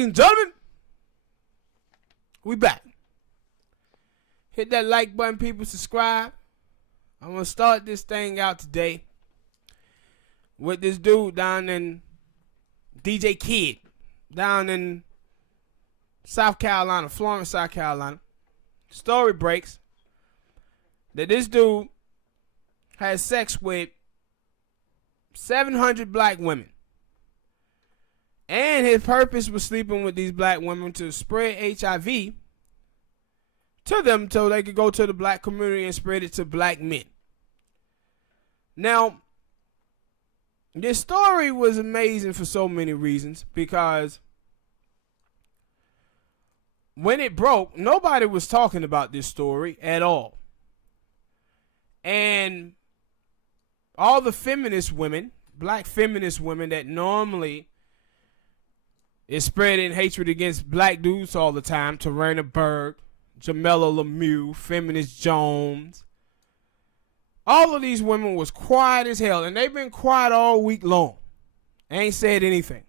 Ladies and gentlemen, we back. Hit that like button, people. Subscribe. I'm going to start this thing out today with this dude down in DJ Kid down in South Carolina, Florence, South Carolina. Story breaks that this dude had sex with 700 black women. And his purpose was sleeping with these black women to spread HIV to them so they could go to the black community and spread it to black men. Now, this story was amazing for so many reasons because when it broke, nobody was talking about this story at all. And all the feminist women, black feminist women that normally is spreading hatred against black dudes all the time, Tarana Burke, Jamela Lemieux, Feminist Jones, all of these women was quiet as hell, and they've been quiet all week long. Ain't said anything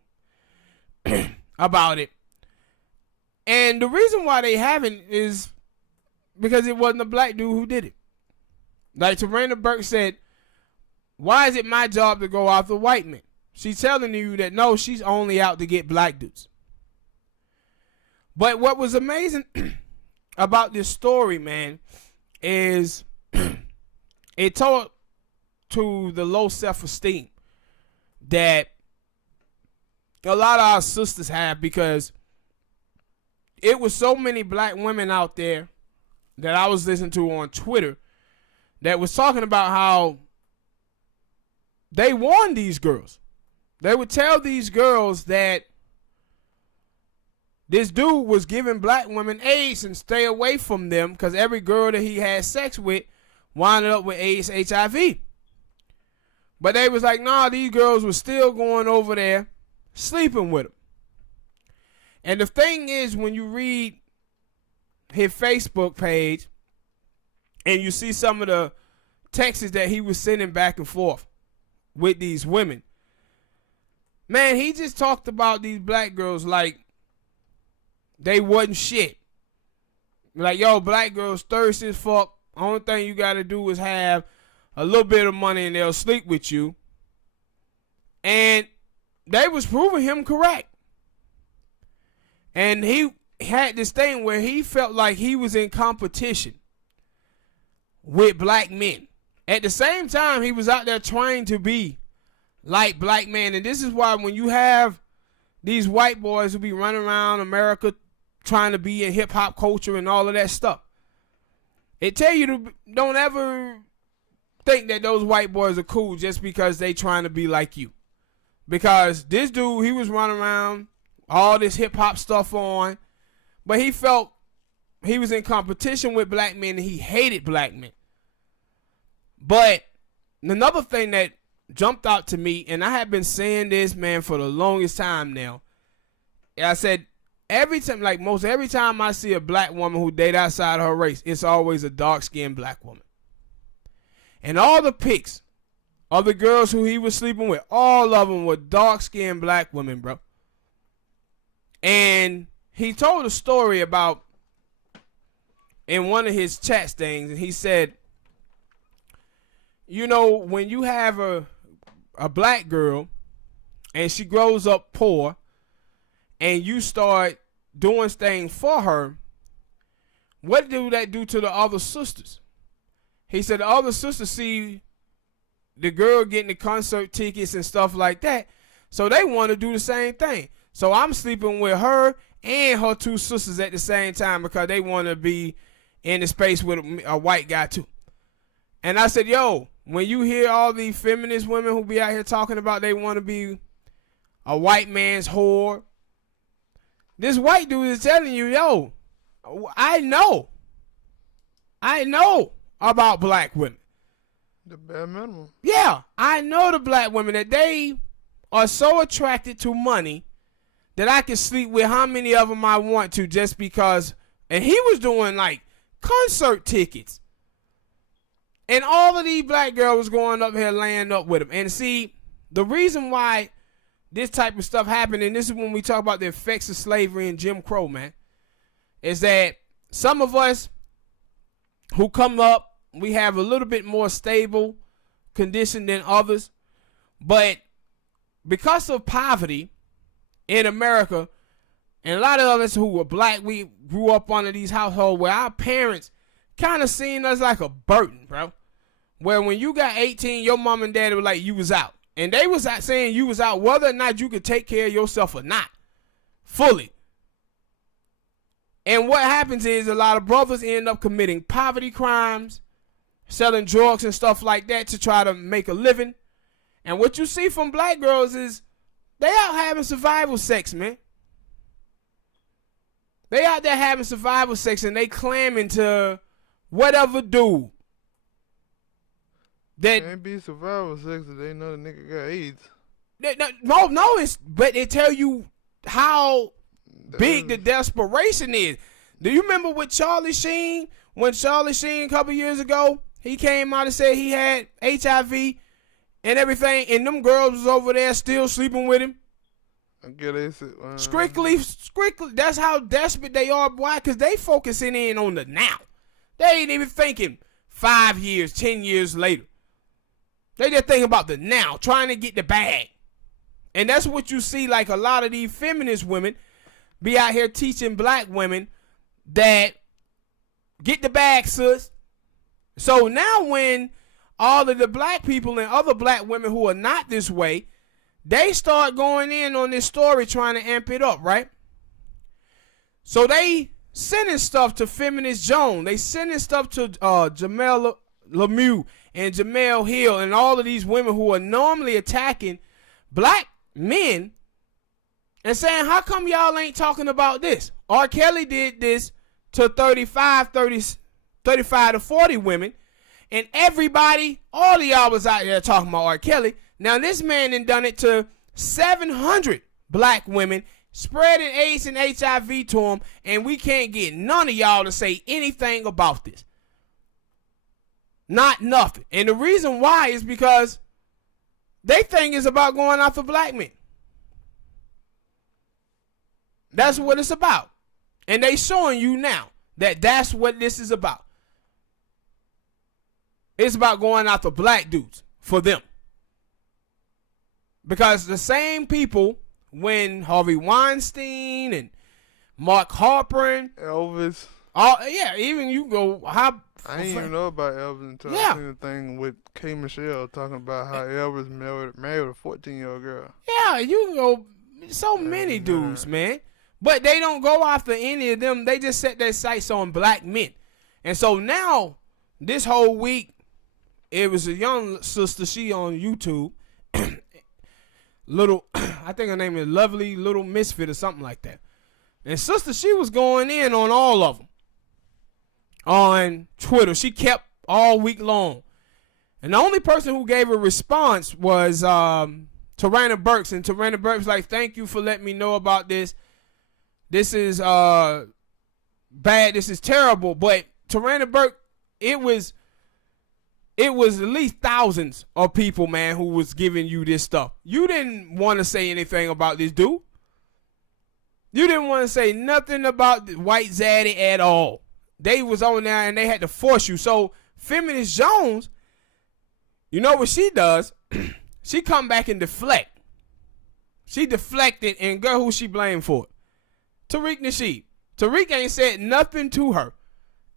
about it. And the reason why they haven't is because it wasn't a black dude who did it. Like Tarana Burke said, why is it my job to go after white men? She's telling you that no, she's only out to get black dudes. But what was amazing about this story, man, is it taught to the low self-esteem that a lot of our sisters have, because it was so many black women out there that I was listening to on Twitter that was talking about how they warned these girls. They would tell these girls that this dude was giving black women AIDS and stay away from them because every girl that he had sex with wound up with AIDS, HIV. But they was like, nah, these girls were still going over there sleeping with him. And the thing is, when you read his Facebook page and you see some of the texts that he was sending back and forth with these women, man, he just talked about these black girls like they wasn't shit. Like, yo, black girls thirsty as fuck. Only thing you got to do is have a little bit of money and they'll sleep with you. And they was proving him correct. And he had this thing where he felt like he was in competition with black men. At the same time, he was out there trying to be like black men. And this is why when you have these white boys who be running around America trying to be in hip-hop culture and all of that stuff, it tell you to don't ever think that those white boys are cool just because they trying to be like you. Because this dude, he was running around all this hip-hop stuff on, but he felt he was in competition with black men and he hated black men. But another thing that jumped out to me, and I have been saying this, man, for the longest time now. I said every time I see a black woman who date outside her race, it's always a dark-skinned black woman. And all the pics of the girls who he was sleeping with, all of them were dark-skinned black women, bro. And he told a story about, in one of his chat things, and he said, you know, when you have a black girl and she grows up poor and you start doing things for her, what do that do to the other sisters? He said the other sisters see the girl getting the concert tickets and stuff like that, so they want to do the same thing. So I'm sleeping with her and her two sisters at the same time because they want to be in the space with a white guy too. And I said, yo, when you hear all these feminist women who be out here talking about they want to be a white man's whore, this white dude is telling you, yo, I know about black women. The bare minimum. Yeah, I know the black women that they are so attracted to money that I can sleep with how many of them I want to just because. And he was doing like concert tickets. And all of these black girls was going up here laying up with him. And see, the reason why this type of stuff happen, and this is when we talk about the effects of slavery and Jim Crow, man, is that some of us who come up, we have a little bit more stable condition than others, but because of poverty in America, and a lot of us who were black, we grew up under these households where our parents kind of seen us like a burden, bro. Where when you got 18, your mom and daddy were like, you was out. And they was out saying you was out whether or not you could take care of yourself or not. Fully. And what happens is a lot of brothers end up committing poverty crimes, selling drugs and stuff like that to try to make a living. And what you see from black girls is they out having survival sex, man. They out there having survival sex and they clamming to whatever dude. That can't be survival sex if they know the nigga got AIDS. But it tell you how big the desperation is. Do you remember with Charlie Sheen? When Charlie Sheen a couple years ago, he came out and said he had HIV and everything, and them girls was over there still sleeping with him. I get it. Strictly, that's how desperate they are. Why? Because they focusing in on the now. They ain't even thinking 5 years, 10 years later. They just thinking about the now, trying to get the bag. And that's what you see, like a lot of these feminist women be out here teaching black women that get the bag, sis. So now when all of the black people and other black women who are not this way, they start going in on this story trying to amp it up, right? So they sending stuff to Feminist Joan. They sending stuff to Jamel Lemieux and Jamel Hill and all of these women who are normally attacking black men and saying, how come y'all ain't talking about this? R. Kelly did this to 35 to 40 women, and everybody, all of y'all was out there talking about R. Kelly. Now this man done it to 700 black women, spreading AIDS and HIV to them, and we can't get none of y'all to say anything about this. Not nothing. And the reason why is because they think it's about going after black men. That's what it's about. And they showing you now that that's what this is about. It's about going after black dudes for them. Because the same people, when Harvey Weinstein and Mark Harper and Elvis. Even you go, how I didn't even know about Elvis until I seen the thing with K. Michelle talking about how Elvis married a 14-year-old girl. Yeah, you can go, so many dudes, man. But they don't go after any of them. They just set their sights on black men. And so now, this whole week, it was a young sister, she on YouTube, I think her name is Lovely Little Misfit or something like that. And sister, she was going in on all of them on Twitter. She kept all week long. And the only person who gave a response was Tarana Burks. And Tarana Burks like, thank you for letting me know about this. This is bad. This is terrible. But Tarana Burke, it was at least thousands of people, man, who was giving you this stuff. You didn't want to say anything about this dude. You didn't want to say nothing about the White Zaddy at all. They was on there and they had to force you. So Feminist Jones, you know what she does? She come back and deflect. She deflected, and girl, who she blamed for it? Tariq Nasheed. Tariq ain't said nothing to her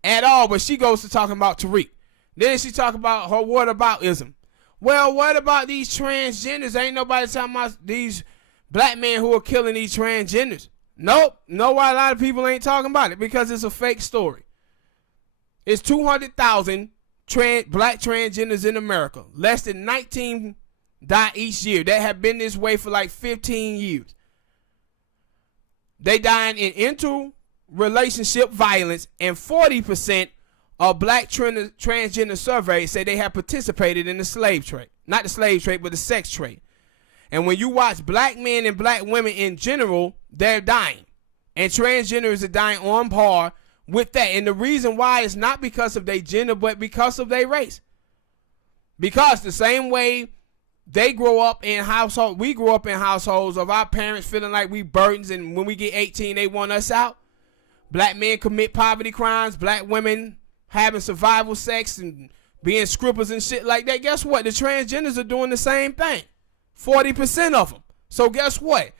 at all, but she goes to talking about Tariq. Then she talk about her whataboutism. Well, what about these transgenders? Ain't nobody talking about these black men who are killing these transgenders. Nope. Know why a lot of people ain't talking about it? Because it's a fake story. It's 200,000 black transgenders in America. Less than 19 die each year. That have been this way for like 15 years. They dying in interrelationship violence, and 40% of black transgender surveys say they have participated in the slave trade. Not the slave trade, but the sex trade. And when you watch black men and black women in general, they're dying. And transgenders are dying on par with that. And the reason why is not because of their gender, but because of their race. Because the same way they grow up in households. We grew up in households of our parents feeling like we burdens, and when we get 18, they want us out. Black men commit poverty crimes. Black women having survival sex and being strippers and shit like that. Guess what? The transgenders are doing the same thing. 40% of them. So guess what?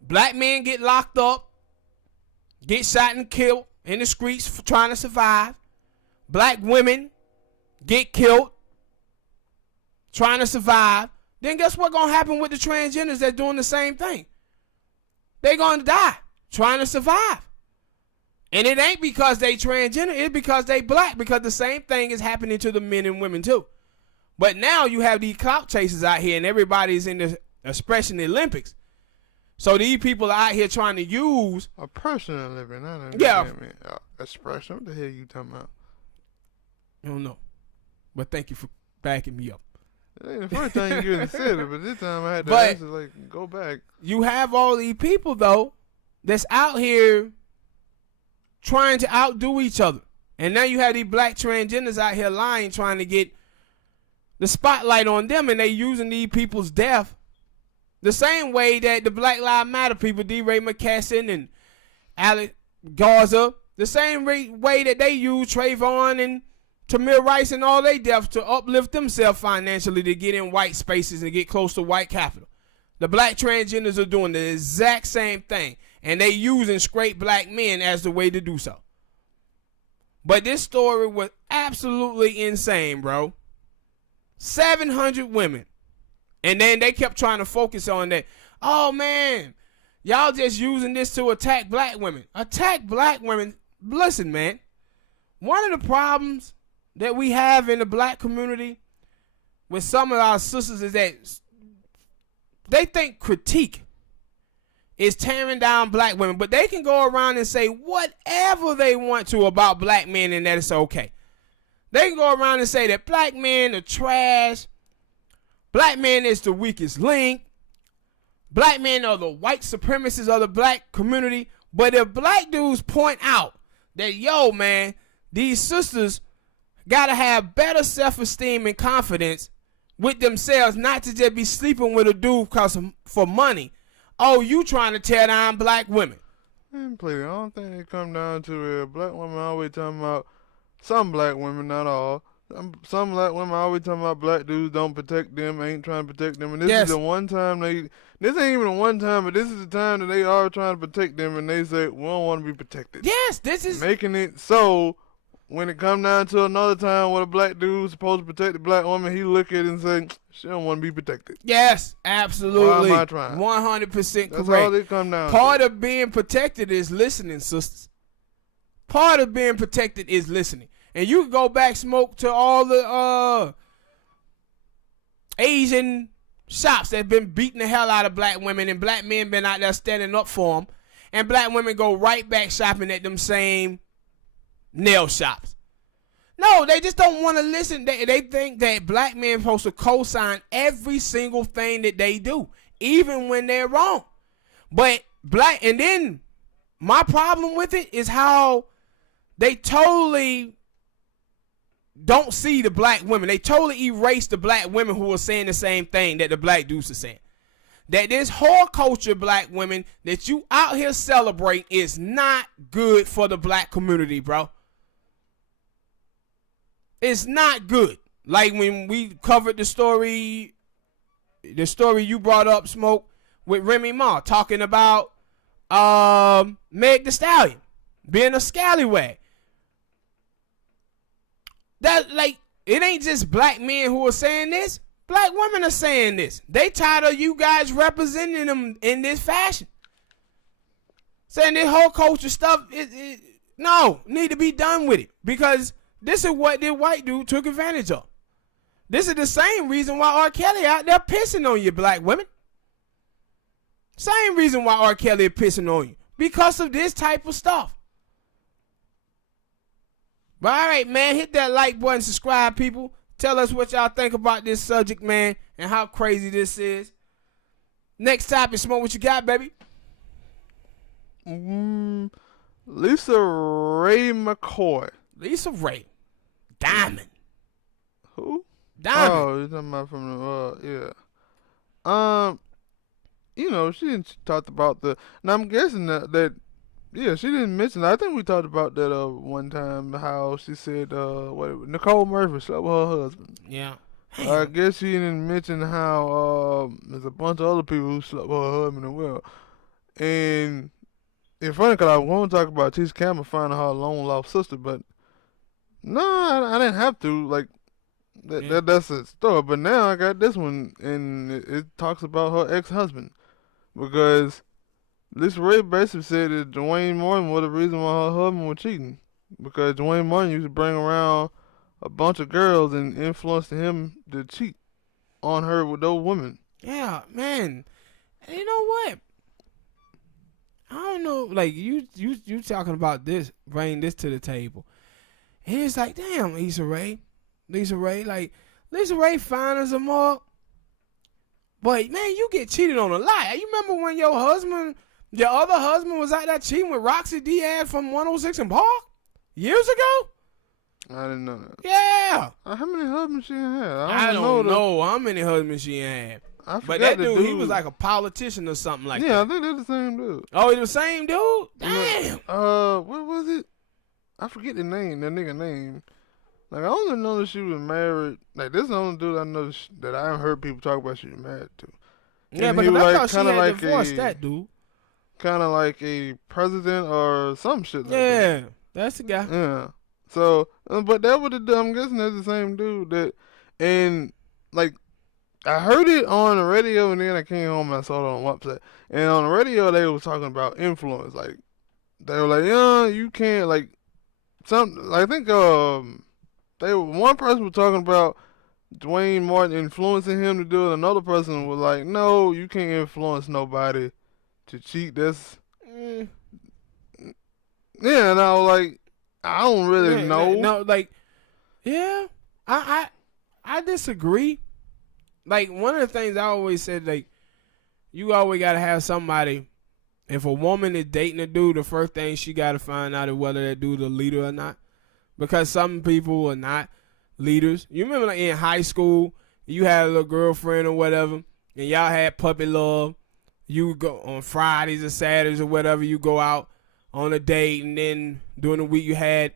Black men get locked up, get shot and killed in the streets for trying to survive. Black women get killed trying to survive. Then guess what's going to happen with the transgenders that's doing the same thing? They're going to die trying to survive. And it ain't because they transgender, it's because they black, because the same thing is happening to the men and women too. But now you have these clout chasers out here and everybody's in the expression Olympics. So these people are out here trying to use a personal living. I don't know. Expression. What the hell you talking about? I don't know. But thank you for backing me up. It ain't the first time you said it, but this time I had to answer, like, go back. You have all these people, though, that's out here trying to outdo each other. And now you have these black transgenders out here lying, trying to get the spotlight on them, and they using these people's death the same way that the Black Lives Matter people, D-Ray McKesson and Alex Garza, the same way that they use Trayvon and Tamir Rice and all they deaths to uplift themselves financially to get in white spaces and get close to white capital. The black transgenders are doing the exact same thing, and they using straight black men as the way to do so. But this story was absolutely insane, bro. 700 women. And then they kept trying to focus on that. Oh, man, y'all just using this to attack black women. Attack black women. Listen, man, one of the problems that we have in the black community with some of our sisters is that they think critique is tearing down black women, but they can go around and say whatever they want to about black men and that it's okay. They can go around and say that black men are trash, black men is the weakest link, black men are the white supremacists of the black community. But if black dudes point out that, yo, man, these sisters gotta have better self-esteem and confidence with themselves, not to just be sleeping with a dude for money. Oh, you trying to tear down black women. Man, please, I don't think it come down to black women always talking about, some black women, not all. Some black women always talking about black dudes don't protect them, ain't trying to protect them. And this is the one time this ain't even the one time, but this is the time that they are trying to protect them, and they say, we don't want to be protected. Yes, this is making it so when it come down to another time where a black dude supposed to protect the black woman, he look at it and say, she don't want to be protected. Yes, absolutely. Why am I trying? 100% correct. That's all they come down Part to. of being protected is listening, sisters. Part of being protected is listening. And you can go back, Smoke, to all the Asian shops that been beating the hell out of black women, and black men been out there standing up for them, and black women go right back shopping at them same nail shops. No, they just don't want to listen. They think that black men are supposed to co-sign every single thing that they do, even when they're wrong. But and then my problem with it is how they totally don't see the black women. They totally erase the black women who are saying the same thing that the black dudes are saying. That this whole culture, black women, that you out here celebrate is not good for the black community, bro. It's not good. Like when we covered the story you brought up, Smoke, with Remy Ma, talking about Meg Thee Stallion being a scallywag. That, like, it ain't just black men who are saying this. Black women are saying this. They tired of you guys representing them in this fashion. Saying this whole culture stuff, need to be done with it. Because this is what this white dude took advantage of. This is the same reason why R. Kelly out there pissing on you, black women. Same reason why R. Kelly is pissing on you. Because of this type of stuff. But all right, man, hit that like button, subscribe, people. Tell us what y'all think about this subject, man, and how crazy this is. Next topic, Smoke, what you got, baby? Lisa Ray McCoy. Lisa Ray. Diamond. Who? Diamond. Oh, you're talking about from the you know, she didn't talk about the. Now I'm guessing that yeah, she didn't mention. I think we talked about that one time. How she said Nicole Murphy slept with her husband. Yeah. I guess she didn't mention how there's a bunch of other people who slept with her husband as well. And it's funny because I want to talk about Tisha Campbell finding her long lost sister, but no, I didn't have to. Like that's a story. But now I got this one, and it talks about her ex-husband because Lisa Ray basically said that Dwayne Martin was the reason why her husband was cheating, because Dwayne Martin used to bring around a bunch of girls and influenced him to cheat on her with those women. Yeah, man. And you know what? I don't know. Like you talking about this, bring this to the table, and it's like, damn, Lisa Ray, like Lisa Ray fine as a mug, but man, you get cheated on a lot. You remember when your other husband was out there cheating with Roxy Diaz from 106 in Park years ago? I didn't know that. Yeah. How many husbands she had? I don't know how many husbands she had. But that dude, he was like a politician or something like that. Yeah, I think they're the same dude. Oh, he the same dude? Damn. What was it? I forget the name, that nigga name. Like, I only know that she was married. Like, this is the only dude I know that I haven't heard people talk about she was married to. Yeah, and but he was I like, thought she had divorced that dude. Kind of like a president or some shit like that. Yeah, that's the guy. Yeah. So, but that would have done, I'm guessing that's the same dude that, and like, I heard it on the radio and then I came home and I saw it on the website. And on the radio, they were talking about influence. Like, they were like, yeah, you can't, like, I think, one person was talking about Dwayne Martin influencing him to do it. Another person was like, no, you can't influence nobody to cheat. That's, yeah, and I was like, I don't really know. No, like, yeah, I disagree. Like, one of the things I always said, like, you always got to have somebody. If a woman is dating a dude, the first thing she got to find out is whether that dude's a leader or not. Because some people are not leaders. You remember, like, in high school, you had a little girlfriend or whatever, and y'all had puppy love. You go on Fridays or Saturdays or whatever, you go out on a date, and then during the week you had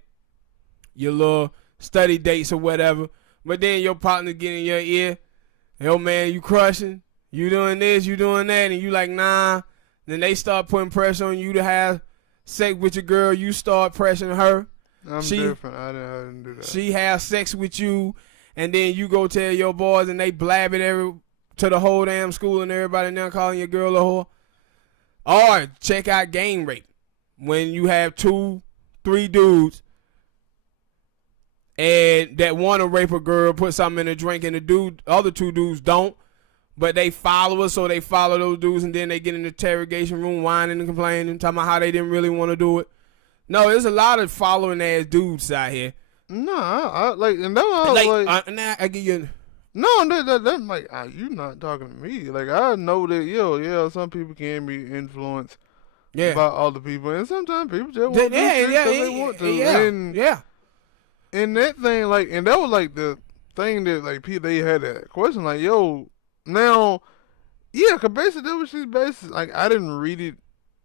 your little study dates or whatever. But then your partner get in your ear, yo man, you crushing, you doing this, you doing that, and you like, nah. Then they start putting pressure on you to have sex with your girl. You start pressuring her. I'm different. I didn't do that. She has sex with you, and then you go tell your boys, and they blab it to the whole damn school and everybody now calling your girl a whore. Or check out gang rape. When you have 2-3 dudes and that want to rape a girl, put something in a drink, and the other 2 dudes don't, but they follow us, so they follow those dudes, and then they get in the interrogation room whining and complaining, talking about how they didn't really want to do it. No, there's a lot of following ass dudes out here. No, I like, and that was like, now I give you. No, that's like, you not talking to me. Like, I know that, some people can be influenced by other people, and sometimes people just want to do shit because they want to. And that thing, like, and that was like the thing that, like, people, they had that question, like, yo, now, because basically that was she's basically, like, I didn't read it.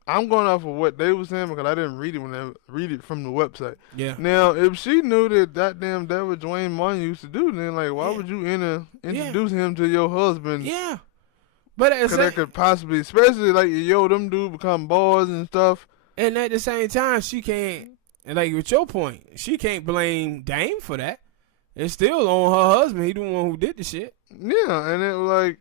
I'm going off of what they were saying because I didn't read it from the website. Yeah. Now, if she knew that goddamn that what Dwayne Martin used to do, then, like, why would you introduce him to your husband? Yeah. But because that could possibly, especially, like, them dudes become boys and stuff. And at the same time, she can't, and like with your point, she can't blame Dame for that. It's still on her husband. He the one who did the shit. Yeah, and it was like,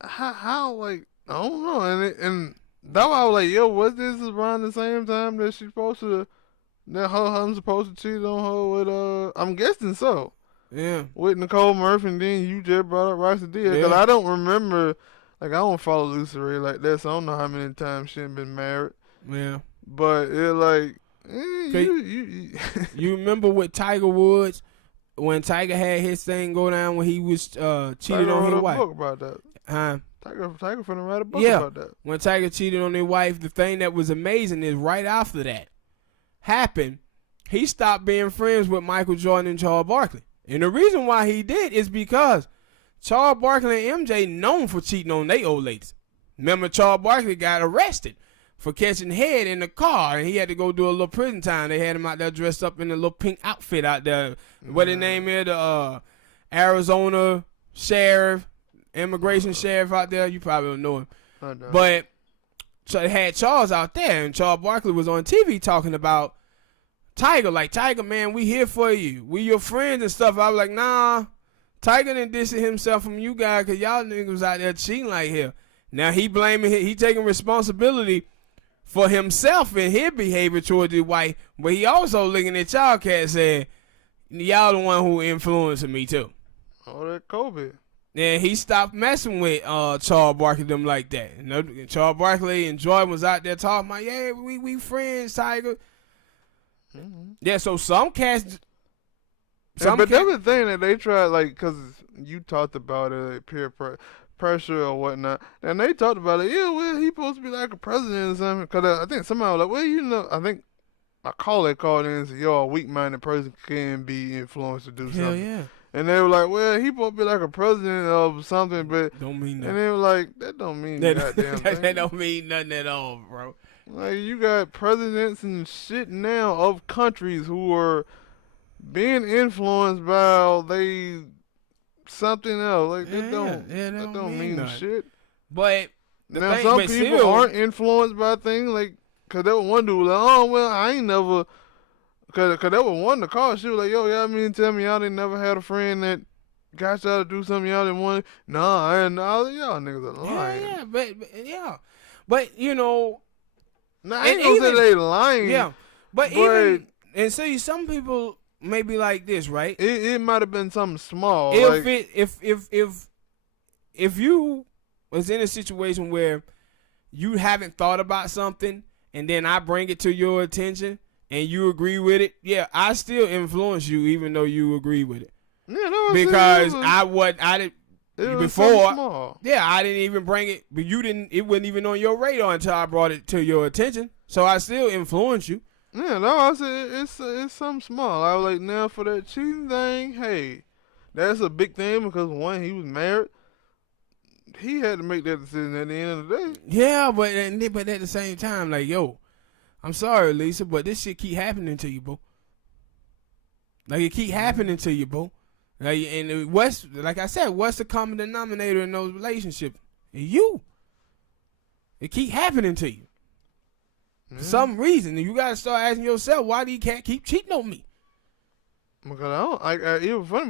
how like, I don't know. And that's why I was like, yo, was this around the same time that that her husband supposed to cheat on her with, I'm guessing so. Yeah. With Nicole Murphy, and then you just brought up Roxy Diaz. Because I don't remember, like, I don't follow Lisa Ray like that, so I don't know how many times she been married. Yeah. But it like, you remember with Tiger Woods, when Tiger had his thing go down when he was cheated on his wife? Book about that. Huh? Tiger finna write a book about that. When Tiger cheated on his wife, the thing that was amazing is right after that happened, he stopped being friends with Michael Jordan and Charles Barkley. And the reason why he did is because Charles Barkley and MJ known for cheating on they old ladies. Remember, Charles Barkley got arrested for catching head in the car, and he had to go do a little prison time. They had him out there dressed up in a little pink outfit out there. What his name is? The Arizona sheriff, immigration sheriff out there. You probably don't know him. But so they had Charles out there, and Charles Barkley was on TV talking about Tiger. Like, Tiger, man, we here for you. We your friends and stuff. I was like, nah, Tiger didn't distance himself from you guys because y'all niggas out there cheating like hell. Now he taking responsibility for himself and his behavior towards his wife, but he also looking at y'all cats saying, y'all the one who influenced me too. Oh, that Kobe. And he stopped messing with Charles Barkley them like that. And Charles Barkley and Jordan was out there talking about, yeah, we friends, Tiger. Mm-hmm. Yeah, so some cats. But that was the thing that they tried, like, because you talked about it, peer pressure or whatnot, and they talked about it. Yeah, well, he supposed to be like a president or something. Because I think somebody was like, well, you know, I think my colleague called in and said, yo, a weak-minded person can be influenced to do something. Hell yeah. And they were like, well, he supposed to be like a president of something, but don't mean that. And they were like, that don't mean goddamn thing. That don't mean nothing at all, bro. Like, you got presidents and shit now of countries who are being influenced by something else. Like, that don't mean nothing. Shit. But now some people aren't influenced by things like, cause that one dude was like, oh well, I ain't never, cause that was one to call. She was like, yo, y'all mean to tell me y'all didn't never had a friend that got y'all to do something y'all didn't want? Nah, I didn't. Y'all niggas are lying. Yeah, but you know. Nah, I ain't gonna say they lying. Yeah, but even and see, some people may be like this, right? It might have been something small. If you was in a situation where you haven't thought about something and then I bring it to your attention and you agree with it, yeah, I still influence you even though you agree with it. Yeah, no, because I didn't. Before, I didn't even bring it, but you didn't. It wasn't even on your radar until I brought it to your attention. So I still influence you. Yeah, no, I said it's something small. I was like, now for that cheating thing, hey, that's a big thing because one, he was married. He had to make that decision at the end of the day. Yeah, but at the same time, like, yo, I'm sorry, Lisa, but this shit keep happening to you, bro. Like, it keep happening to you, bro. Like, and like I said, what's the common denominator in those relationships? You. It keep happening to you. For some reason, you gotta start asking yourself, why do you can't keep cheating on me? Because it was funny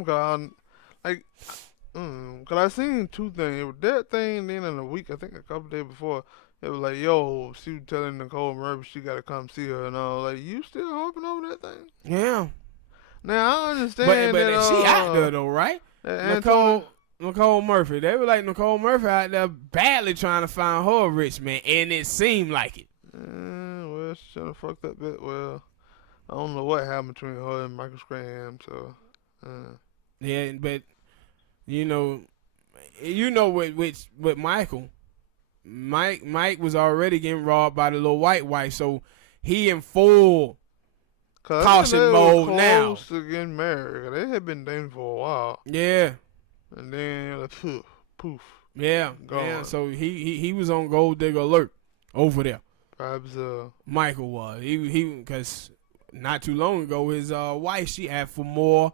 because I seen two things. It was that thing, and then in a week, I think a couple days before, it was like, yo, she was telling Nicole Murphy she gotta come see her, and I was like, you still harping over that thing? Yeah. Now I understand but she out there though, right? Nicole Murphy. They were like Nicole Murphy out there badly trying to find her a rich man, and it seemed like it. Well, she trying to fuck that bit. Well, I don't know what happened between her and Michael Scram. So, yeah, but you know with Michael, Mike was already getting robbed by the little white wife, so he in full caution mode now. Close to getting married. They had been dating for a while. Yeah. And then like, poof. Yeah. Gone. Yeah. So he was on gold digger alert over there. Perhaps Michael was. He because not too long ago his wife, she asked for more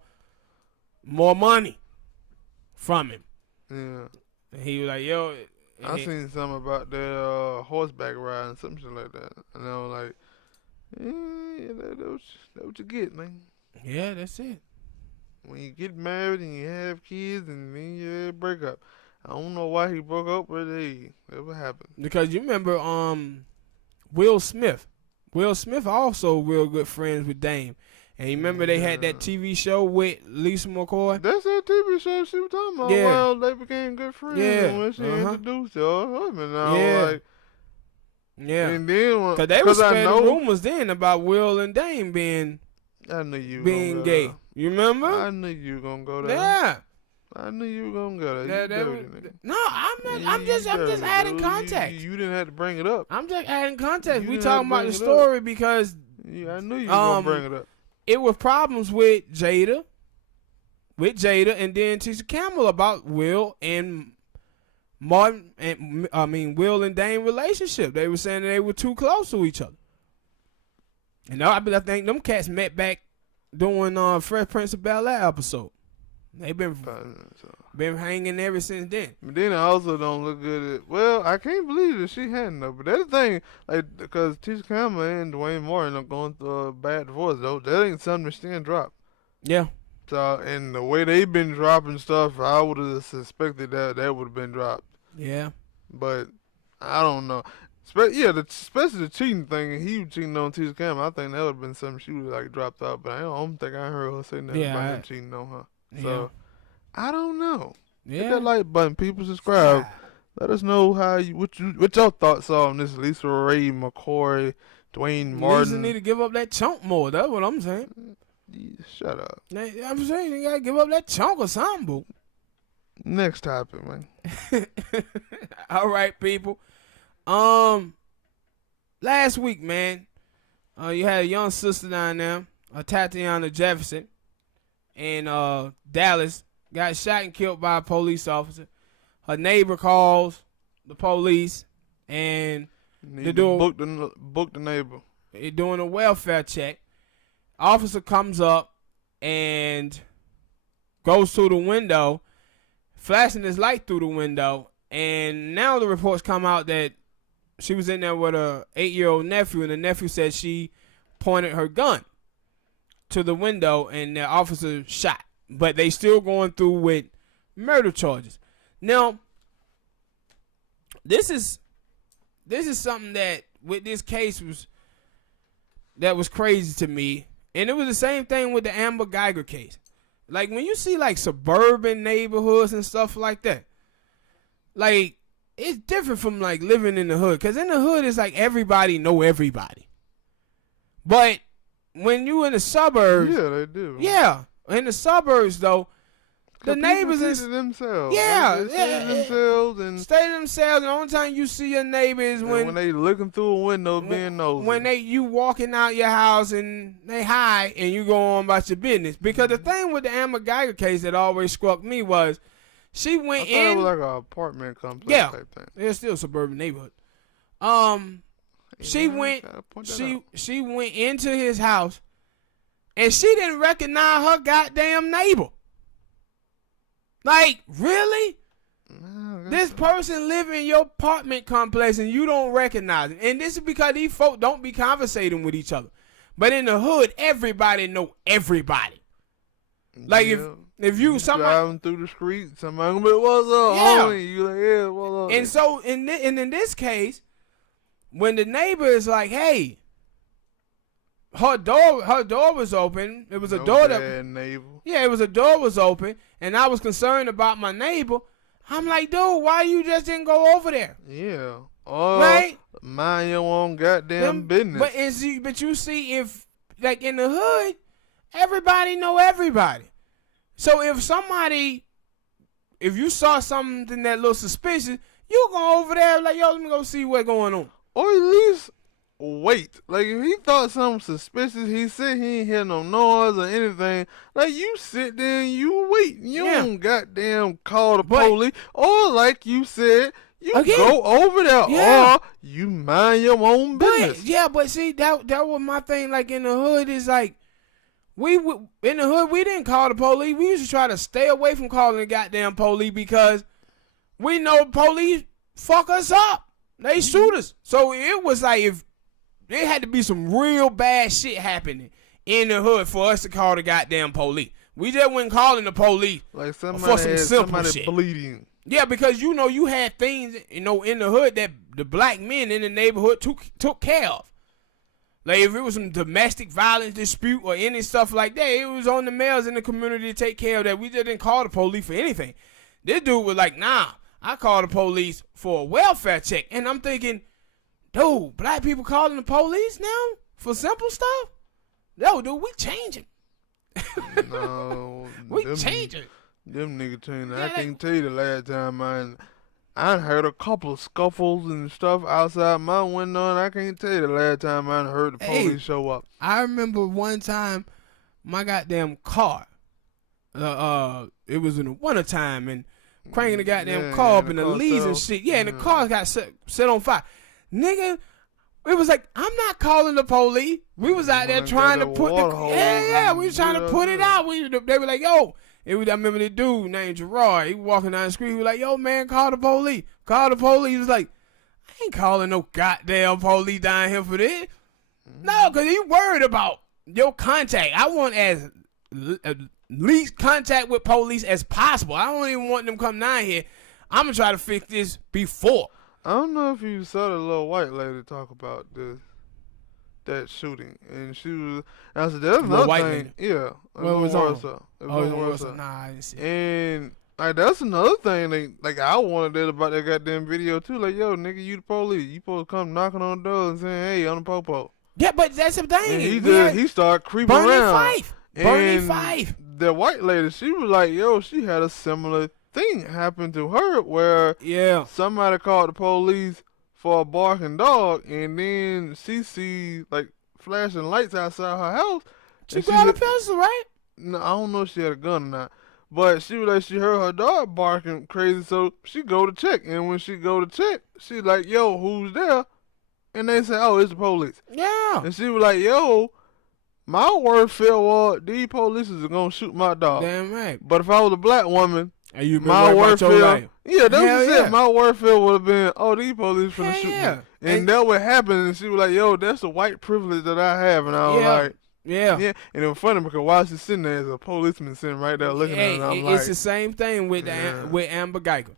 money from him. Yeah. And he was like, yo. I seen something about that horseback riding, some shit like that. And I was like, that's what you get, man. Yeah, that's it. When you get married and you have kids and then you break up. I don't know why he broke up, but hey, whatever happened. Because you remember Will Smith. Will Smith also real good friends with Dame. And you remember they had that TV show with Lisa McCoy? That's that TV show she was talking about. Yeah. Well, they became good friends when she introduced her husband. Like, yeah. And then because they were spreading rumors then about Will and Dame being gay. You remember? I knew you were gonna go there. Yeah. I knew you were gonna go there. No, I'm just adding context. You didn't have to bring it up. I'm just adding context. We talking about the story because I knew you were gonna bring it up. It was problems with Jada, with Jada, and then Tisha Campbell about Will and Martin, and Will and Dane relationship. They were saying that they were too close to each other. And I think them cats met back doing Fresh Prince of Bel-Air episode. They've been hanging ever since then. But then I also don't look good at. Well, I can't believe that she hadn't though. But that's the thing, like, because Tisha Campbell and Dwayne Martin are going through a bad divorce though. That ain't something to stand drop. Yeah. So, and the way they've been dropping stuff, I would have suspected that would have been dropped. Yeah. But I don't know. Especially the cheating thing, and he was cheating on Tisha Campbell. I think that would have been something she would have like dropped out. But I don't think I heard her say nothing about him cheating on her. So I don't know. Yeah. Hit that like button, people. Subscribe. Let us know what your thoughts are on this Lisa Ray, McCoy, Dwayne Martin. Lisa need to give up that chunk more. That's what I'm saying. Shut up. I'm saying you gotta give up that chunk or something, boo. Next topic, man. All right, people. Last week, man, you had a young sister down there, Tatiana Jefferson, in Dallas, got shot and killed by a police officer. Her neighbor calls the police, and they book the neighbor. They're doing a welfare check. Officer comes up and goes to the window, flashing his light through the window, and now the reports come out that she was in there with a 8-year-old nephew, and the nephew said she pointed her gun to the window, and the officer shot. But they still going through with murder charges. Now, this is something that with this case was crazy to me, and it was the same thing with the Amber Geiger case. Like when you see like suburban neighborhoods and stuff like that, like it's different from like living in the hood. Cause in the hood it's like everybody know everybody, but when you in the suburbs, yeah, they do. Yeah, in the suburbs though, the neighbors is themselves. Yeah, they stay to themselves. And the only time you see your neighbors is when they looking through a window being nosy. When you walking out your house and they hi and you go on about your business. Because the thing with the Amber Geiger case that always struck me was she went in. It was like an apartment complex type thing. It's still a suburban neighborhood. She went into his house and she didn't recognize her goddamn neighbor. Like, really? This person live in your apartment complex and you don't recognize it. And this is because these folk don't be conversating with each other. But in the hood, everybody know everybody. Like if you driving through the street, somebody gonna be, what's up? Yeah. You like, yeah, what's up? And so in this case, when the neighbor is like, hey, her door was open. It was a door that neighbor. Yeah, it was a door was open, and I was concerned about my neighbor. I'm like, dude, why you just didn't go over there? Yeah. Right? Mind your own goddamn business. But you see, if like in the hood, everybody know everybody. So if you saw something that looked suspicious, you go over there like, yo, let me go see what's going on. Or at least wait. Like, if he thought something suspicious, he said he ain't hear no noise or anything. Like, you sit there and you wait. You don't goddamn call the police. Or, like you said, you go over there. Or you mind your own business. But see, that was my thing. Like, in the hood, is like, in the hood, we didn't call the police. We used to try to stay away from calling the goddamn police because we know police fuck us up. They shoot us. So it was like, if there had to be some real bad shit happening in the hood for us to call the goddamn police. We just wasn't calling the police like for some simple shit. Bleeding. Yeah, because you had things in the hood that the black men in the neighborhood took care of. Like if it was some domestic violence dispute or any stuff like that, it was on the males in the community to take care of that. We just didn't call the police for anything. This dude was like, nah, I called the police for a welfare check. And I'm thinking, dude, black people calling the police now for simple stuff? No, dude, we changing. No. we changing. Them niggas changing. I can't tell you the last time I heard a couple of scuffles and stuff outside my window, and I can't tell you the last time I heard the police show up. I remember one time my goddamn car it was in the wintertime and cranking the goddamn car up in the leaves and shit. Yeah, and the car got set on fire. Nigga, it was like, I'm not calling the police. We was out there trying to put we was trying to put it out. They were like, yo, I remember the dude named Gerard. He was walking down the street. He was like, yo, man, call the police. Call the police. He was like, I ain't calling no goddamn police down here for this. No, because he worried about your contact. I want as least contact with police as possible. I don't even want them come down here. I'm going to try to fix this before. I don't know if you saw the little white lady talk about that shooting. And she was, I said, there's another thing. Lady. Yeah. Well, it was on. Nah, I didn't see it. And like, that's another thing. Like I wanted that about that goddamn video too. Like, yo, nigga, you the police. You supposed to come knocking on the door and saying, hey, I'm the popo. Yeah, but that's the thing. And he started creeping around. Bernie Fife. The white lady, she was like, yo, she had a similar thing happen to her where somebody called the police for a barking dog, and then she sees like flashing lights outside her house. She got a pistol, right? No, I don't know if she had a gun or not. But she was like, she heard her dog barking crazy, so she go to check. And when she go to check, she like, yo, who's there? And they say, oh, it's the police. Yeah. And she was like, yo, my word feel was these police are going to shoot my dog. Damn right. But if I was a black woman, and you my word feel, yeah, that's what she said. Yeah. My word feel would have been, oh, these police finna shoot me. And that would happen. And she was like, yo, that's the white privilege that I have. And I was like, yeah. And it was funny because while she's sitting there, there's a policeman sitting right there looking at her. And it's the same thing with Amber Geiger.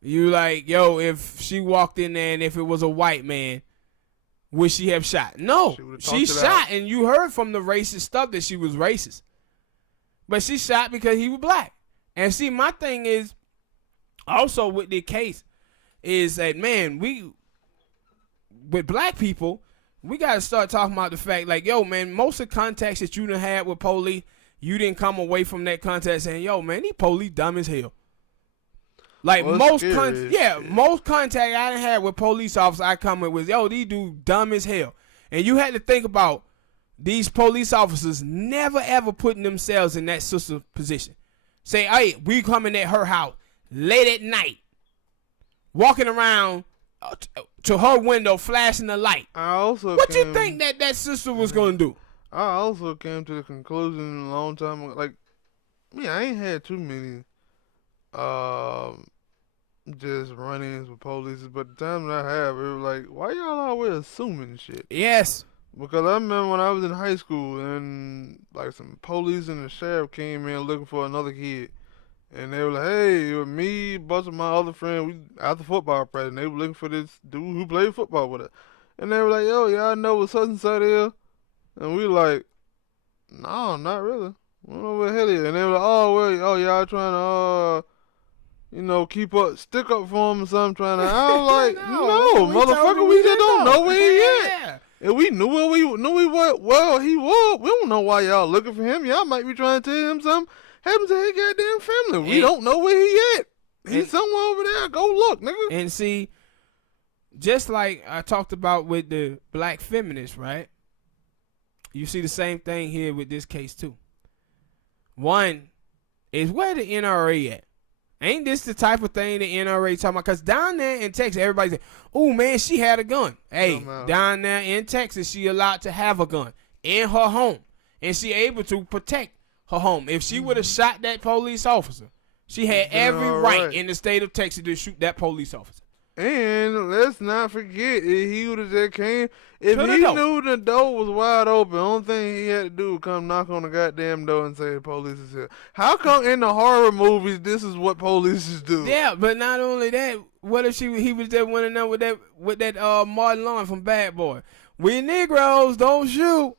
You like, yo, if she walked in there and if it was a white man, would she have shot? No. She shot, and you heard from the racist stuff that she was racist. But she shot because he was black. And see, my thing is, also with the case, is that, man, with black people, we got to start talking about the fact, like, yo, man, most of the contacts that you done had with police, you didn't come away from that contact saying, yo, man, these police dumb as hell. Like, most contact I done had with police officers I come with was, yo, these dudes dumb as hell. And you had to think about these police officers never, ever putting themselves in that sister position. Say, hey, we coming at her house late at night, walking around to her window, flashing the light. What you think that sister was going to do? I also came to the conclusion a long time ago, like, I ain't had too many just run-ins with police, but the times I have, it was like, why y'all always assuming shit? Yes. Because I remember when I was in high school and like some police and the sheriff came in looking for another kid. And they were like, hey, it was me, a bunch of my other friends, we after football practice, and they were looking for this dude who played football with us. And they were like, yo, y'all know what such and such is? And we were like, no, not really. We don't know what the hell it is. And they were like, y'all trying to, keep up, stick up for him or something, I was like, no, motherfucker, we just don't know where he at. And we knew where he was. We don't know why y'all looking for him. Y'all might be trying to tell him something happened to his goddamn family. We don't know where he at. He's somewhere over there. Go look, nigga. And see, just like I talked about with the black feminists, right? You see the same thing here with this case too. One is where the NRA at? Ain't this the type of thing the NRA talking about? Because down there in Texas, everybody say, oh, man, she had a gun. Hey, down there in Texas, she allowed to have a gun in her home. And she able to protect her home. If she would have shot that police officer, she had every right in the state of Texas to shoot that police officer. And let's not forget, if he would have just came, if he knew the door was wide open, the only thing he had to do was come knock on the goddamn door and say the police is here. How come in the horror movies this is what police do? Yeah, but not only that, what if he was there running up with that Martin Lawrence from Bad Boy? We Negroes don't shoot.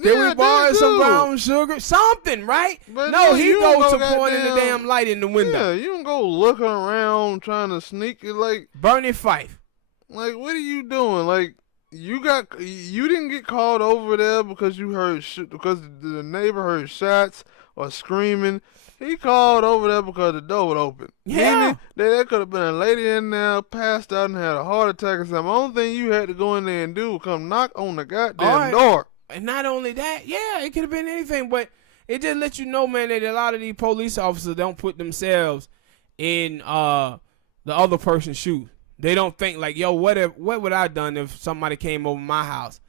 Can we borrow some brown sugar? Something, right? But no, he goes to pointing the damn light in the window. Yeah, you don't go looking around trying to sneak it like Bernie Fife. Like, what are you doing? Like, you didn't get called over there because you heard because the neighbor heard shots or screaming. He called over there because the door was open. Yeah. There could have been a lady in there, passed out and had a heart attack or something. The only thing you had to go in there and do was come knock on the goddamn door. And not only that, yeah, it could have been anything, but it just lets you know, man, that a lot of these police officers don't put themselves in the other person's shoes. They don't think like, yo, what would I done if somebody came over my house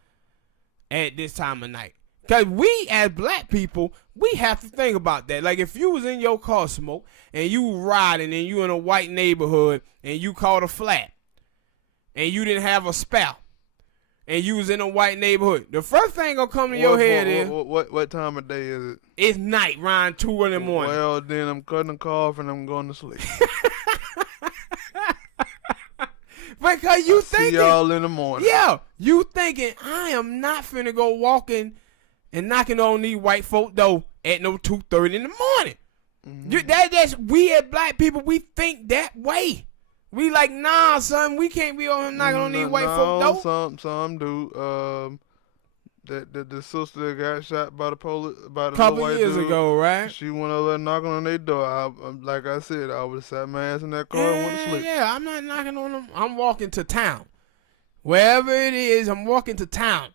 at this time of night? Because we, as black people, we have to think about that. Like, if you was in your car, Smoke, and you riding and you in a white neighborhood and you caught a flat and you didn't have a spout and you was in a white neighborhood, the first thing gonna come to your head is... What time of day is it? It's night, around 2 in the morning. Well, then I'm cutting the car off and I'm going to sleep. Because you thinking... See y'all in the morning. Yeah, you thinking, I am not finna go walking and knocking on these white folk door at no 2:30 in the morning. Mm-hmm. That's we as black people, we think that way. We like, nah, son, we can't be on knocking on these white folk door. Some do. The sister that got shot by the police by the couple white years dude, ago, right? She went over there knocking on their door. Like I said, I would have sat my ass in that car and went to sleep. Yeah, I'm not knocking on them. I'm walking to town. Wherever it is, I'm walking to town.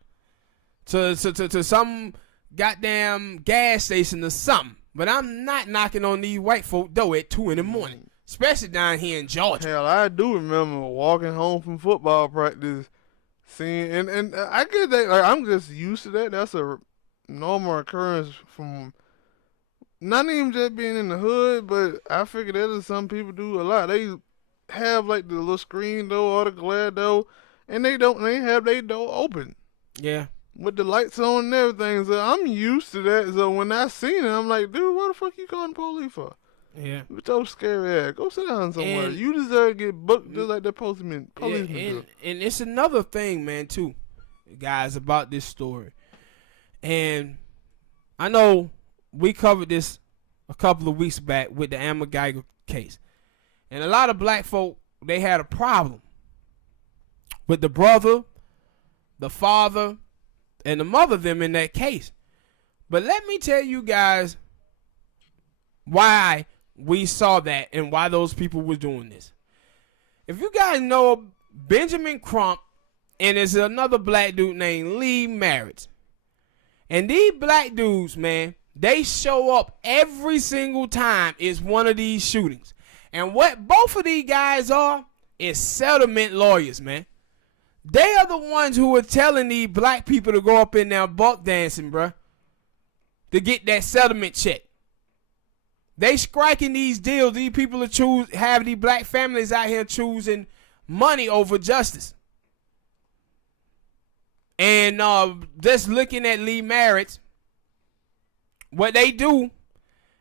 To some goddamn gas station or something. But I'm not knocking on these white folk door at 2 in the morning. Especially down here in Georgia. Hell, I do remember walking home from football practice, seeing, and I get that, like, I'm just used to that. That's a normal occurrence from not even just being in the hood, but I figure that is something people do a lot. They have like the little screen door or the glare door, and they have their door open. Yeah. With the lights on and everything. So I'm used to that. So when I seen it, I'm like, dude, what the fuck you calling the police for? Yeah. With your scary ass. Go sit down somewhere. You deserve to get booked just like that policeman do. And it's another thing, man, too, guys, about this story. And I know we covered this a couple of weeks back with the Amber Geiger case. And a lot of black folk, they had a problem with the brother, the father, and the mother of them in that case. But let me tell you guys why we saw that and why those people were doing this. If you guys know Benjamin Crump, and there's another black dude named Lee Merritt. And these black dudes, man, they show up every single time it's one of these shootings. And what both of these guys are is settlement lawyers, man. They are the ones who are telling these black people to go up in there buck dancing, bruh, to get that settlement check. They striking these deals. These people are have these black families out here choosing money over justice. And just looking at Lee Merritt, what they do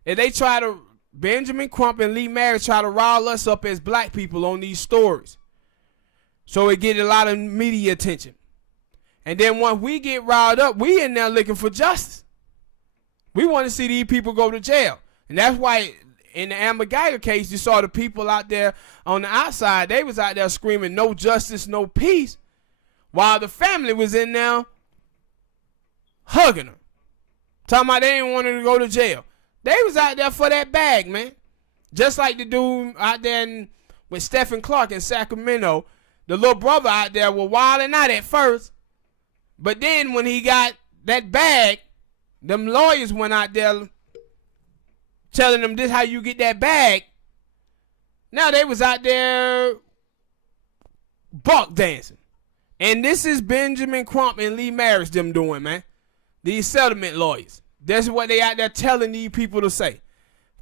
is they try to, Benjamin Crump and Lee Merritt try to rile us up as black people on these stories. So it get a lot of media attention. And then once we get riled up, we in there looking for justice. We want to see these people go to jail. And that's why in the Amber Geiger case, you saw the people out there on the outside. They was out there screaming, no justice, no peace. While the family was in there hugging her. Talking about they didn't want her to go to jail. They was out there for that bag, man. Just like the dude out there with Stephen Clark in Sacramento. The little brother out there was wilding out at first. But then when he got that bag, them lawyers went out there telling them this how you get that bag. Now they was out there buck dancing. And this is Benjamin Crump and Lee Merritt them doing, man. These settlement lawyers. That's what they out there telling these people to say.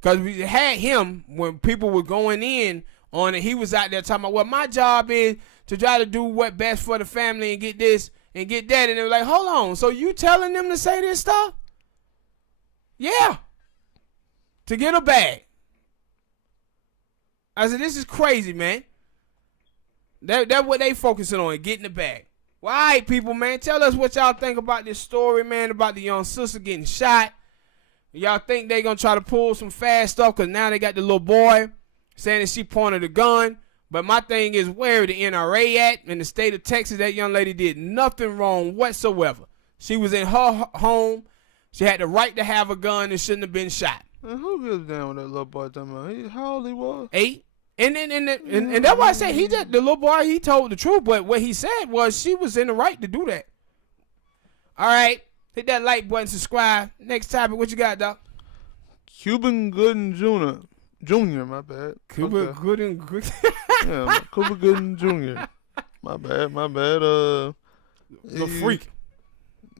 Because we had him when people were going in on it. He was out there talking about, well, my job is to try to do what's best for the family and get this and get that. And they were like, hold on. So you telling them to say this stuff? Yeah. To get a bag. I said, this is crazy, man. That's what they focusing on, getting the bag. Well, all right, people, man. Tell us what y'all think about this story, man, about the young sister getting shot. Y'all think they going to try to pull some fast stuff because now they got the little boy saying that she pointed a gun. But my thing is, where the NRA at? In the state of Texas, that young lady did nothing wrong whatsoever. She was in her home. She had the right to have a gun and shouldn't have been shot. And who gives down with that little boy talking about? How old he was? 8. And that's why I said the little boy, he told the truth. But what he said was she was in the right to do that. All right. Hit that like button, subscribe. Next topic, what you got, Doc? Cuban Gooden Jr., my bad. Cuba Gooden. Yeah, Cuba Gooden Jr. My bad. The freak.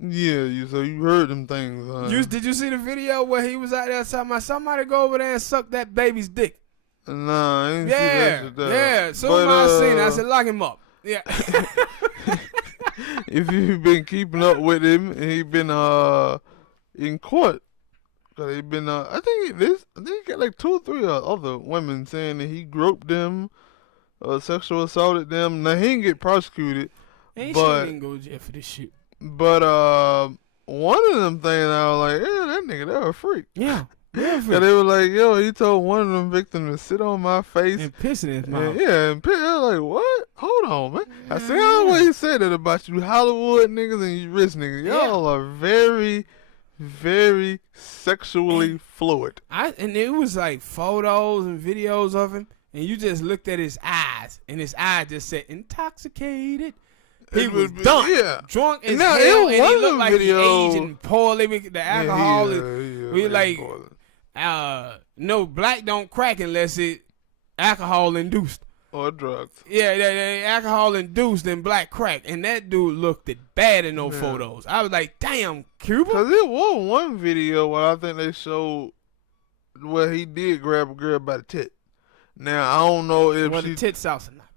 Yeah, so you heard them things. Did you see the video where he was out there talking about somebody go over there and suck that baby's dick? Nah, I ain't see that shit. Yeah. So I seen it, I said, lock him up. Yeah. If you've been keeping up with him, he been in court. Cause he been I think he got like 2 or 3 other women saying that he groped them, sexual assaulted them. Now he didn't get prosecuted. He shouldn't go to jail for this shit. But one of them things I was like, yeah, that nigga, that a freak. Yeah. Cause they were like, yo, he told one of them victims to sit on my face and piss in his mouth. And piss. I was like, what? Hold on, man. I see, I always say that about you Hollywood niggas and you rich niggas. Y'all are very, very sexually fluid. And it was like photos and videos of him, and you just looked at his eyes, and his eyes just said intoxicated. He was done, drunk as hell, and he looked like he aging poorly. The alcohol we like, no, black don't crack unless it alcohol induced. Or drugs. Yeah, alcohol induced and black crack. And that dude looked bad in those photos. I was like, damn, Cuba. Because there was one video where I think they showed where he did grab a girl by the tit. Now, I don't know if the tits out or not.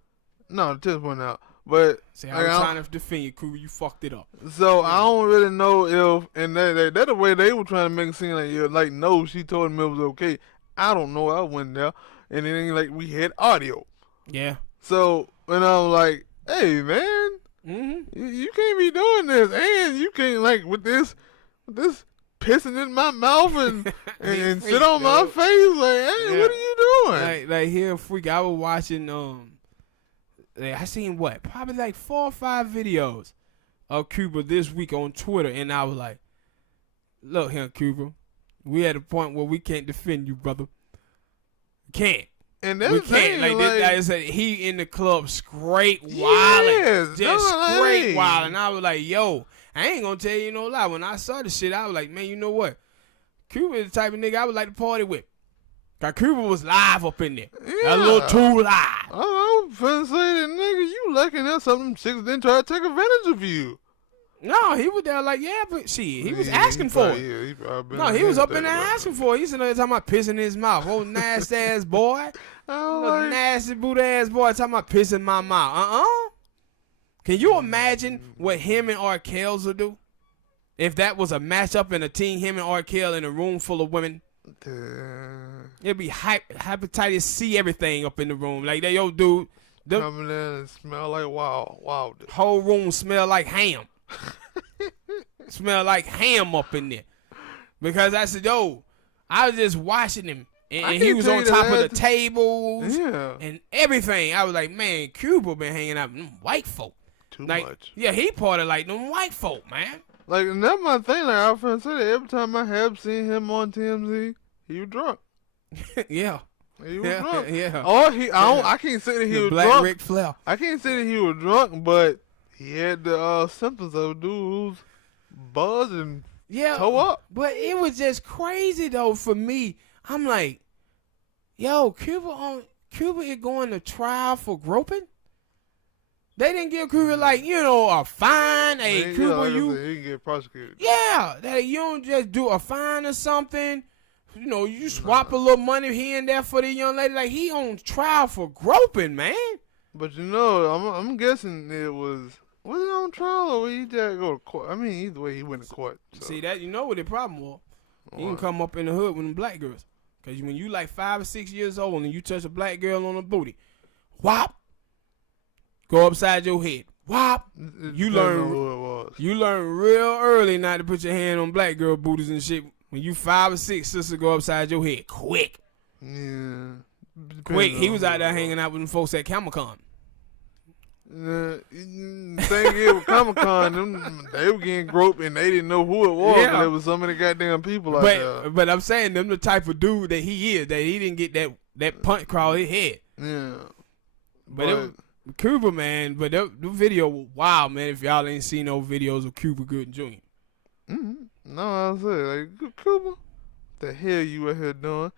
No, the tits went out. But see, I was trying to defend you, Cuba. You fucked it up. So I don't really know if, and that the way they were trying to make it seem like no, she told him it was okay. I don't know. I went there, and it ain't like we had audio. Yeah. So when I was like, hey man, you can't be doing this, and you can't like with this pissing in my mouth and sit on my face like, hey, what are you doing? Like here, freak. I was watching I seen probably like 4 or 5 videos of Cuba this week on Twitter, and I was like, look here, Cuba, we at a point where we can't defend you, brother. Can't. And that's we can't. Like I said, he in the club straight wilding, just straight wilding. And I was like, yo, I ain't gonna tell you no lie. When I saw the shit, I was like, man, you know what? Cuba is the type of nigga I would like to party with. Cause Cuba was live up in there. A little too live. I'm finna say that, nigga, you lucky that some of them chicks didn't try to take advantage of you. No, he was there like, but he was asking for it. He was up in there asking for it. He's in there talking about pissing in his mouth. Oh, nasty ass boy. Nasty boot ass boy talking about pissing in my mouth. Can you imagine what him and R. Kells would do? If that was a matchup in a team, him and R. Kelly in a room full of women. It'd be hepatitis C everything up in the room. Like, yo, dude. Coming in and smell like wow. Whole room smell like ham. Smell like ham up in there. Because I said, yo, I was just watching him. And he was on top of the tables and everything. I was like, man, Cuba been hanging out with them white folk. Too much. Yeah, he partied like them white folk, man. Like, and that's my thing. Like, I was finna say that every time I have seen him on TMZ, he was drunk. Yeah. He was drunk. Yeah. Or I can't say that he was Black drunk. Ric Flair. I can't say that he was drunk, but he had the symptoms of a dude who's buzzed and toe up. But it was just crazy though for me. I'm like, yo, Cuba is going to trial for groping. They didn't give Cuba a fine. Hey, Cuba, he didn't get prosecuted. Yeah, that you don't just do a fine or something. You know, you swap a little money here and there for the young lady. Like, he on trial for groping, man. But I'm guessing it was it on trial or he just go to court? I mean, either way, he went to court. So. See that? You know what the problem was? He can come up in the hood with them black girls. Because when you like 5 or 6 years old and you touch a black girl on the booty, whop, go upside your head. Whop. You learn real early not to put your hand on black girl booties and shit. When you 5 or 6, sister go upside your head. Quick. Yeah. Quick. He was out there hanging out with them folks at Comic-Con. Thing is with Comic-Con, they were getting groped and they didn't know who it was. Yeah. There was so many goddamn people out there. But I'm saying them the type of dude that he is, that he didn't get that punch across his head. Yeah. But Cuba, man, but the video was wild, man, if y'all ain't seen no videos of Cuba Gooding Jr. No, I say like, Cooper, what the hell you out here doing?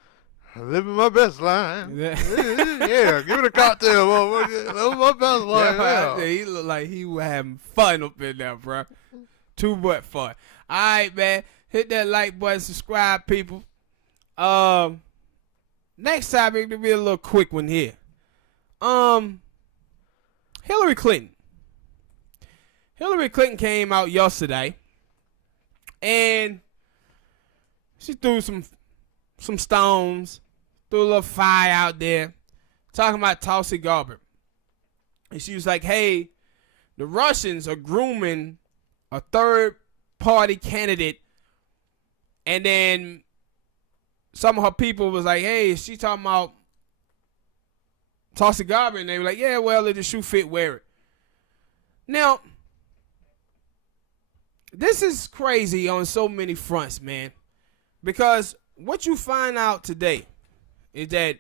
Living my best line. Yeah, give it a cocktail, motherfucker. Living my best line. Yeah. He looked like he was having fun up in there, bro. Too much fun. All right, man. Hit that like button, subscribe, people. Next topic to be a little quick one here. Hillary Clinton. Hillary Clinton came out yesterday, and she threw some stones, threw a little fire out there, talking about Tulsi Gabbard. And she was like, hey, the Russians are grooming a third-party candidate. And then some of her people was like, hey, she talking about Tulsi Gabbard. And they were like, yeah, well, if the shoe fit, wear it. Now, this is crazy on so many fronts, man. Because what you find out today is that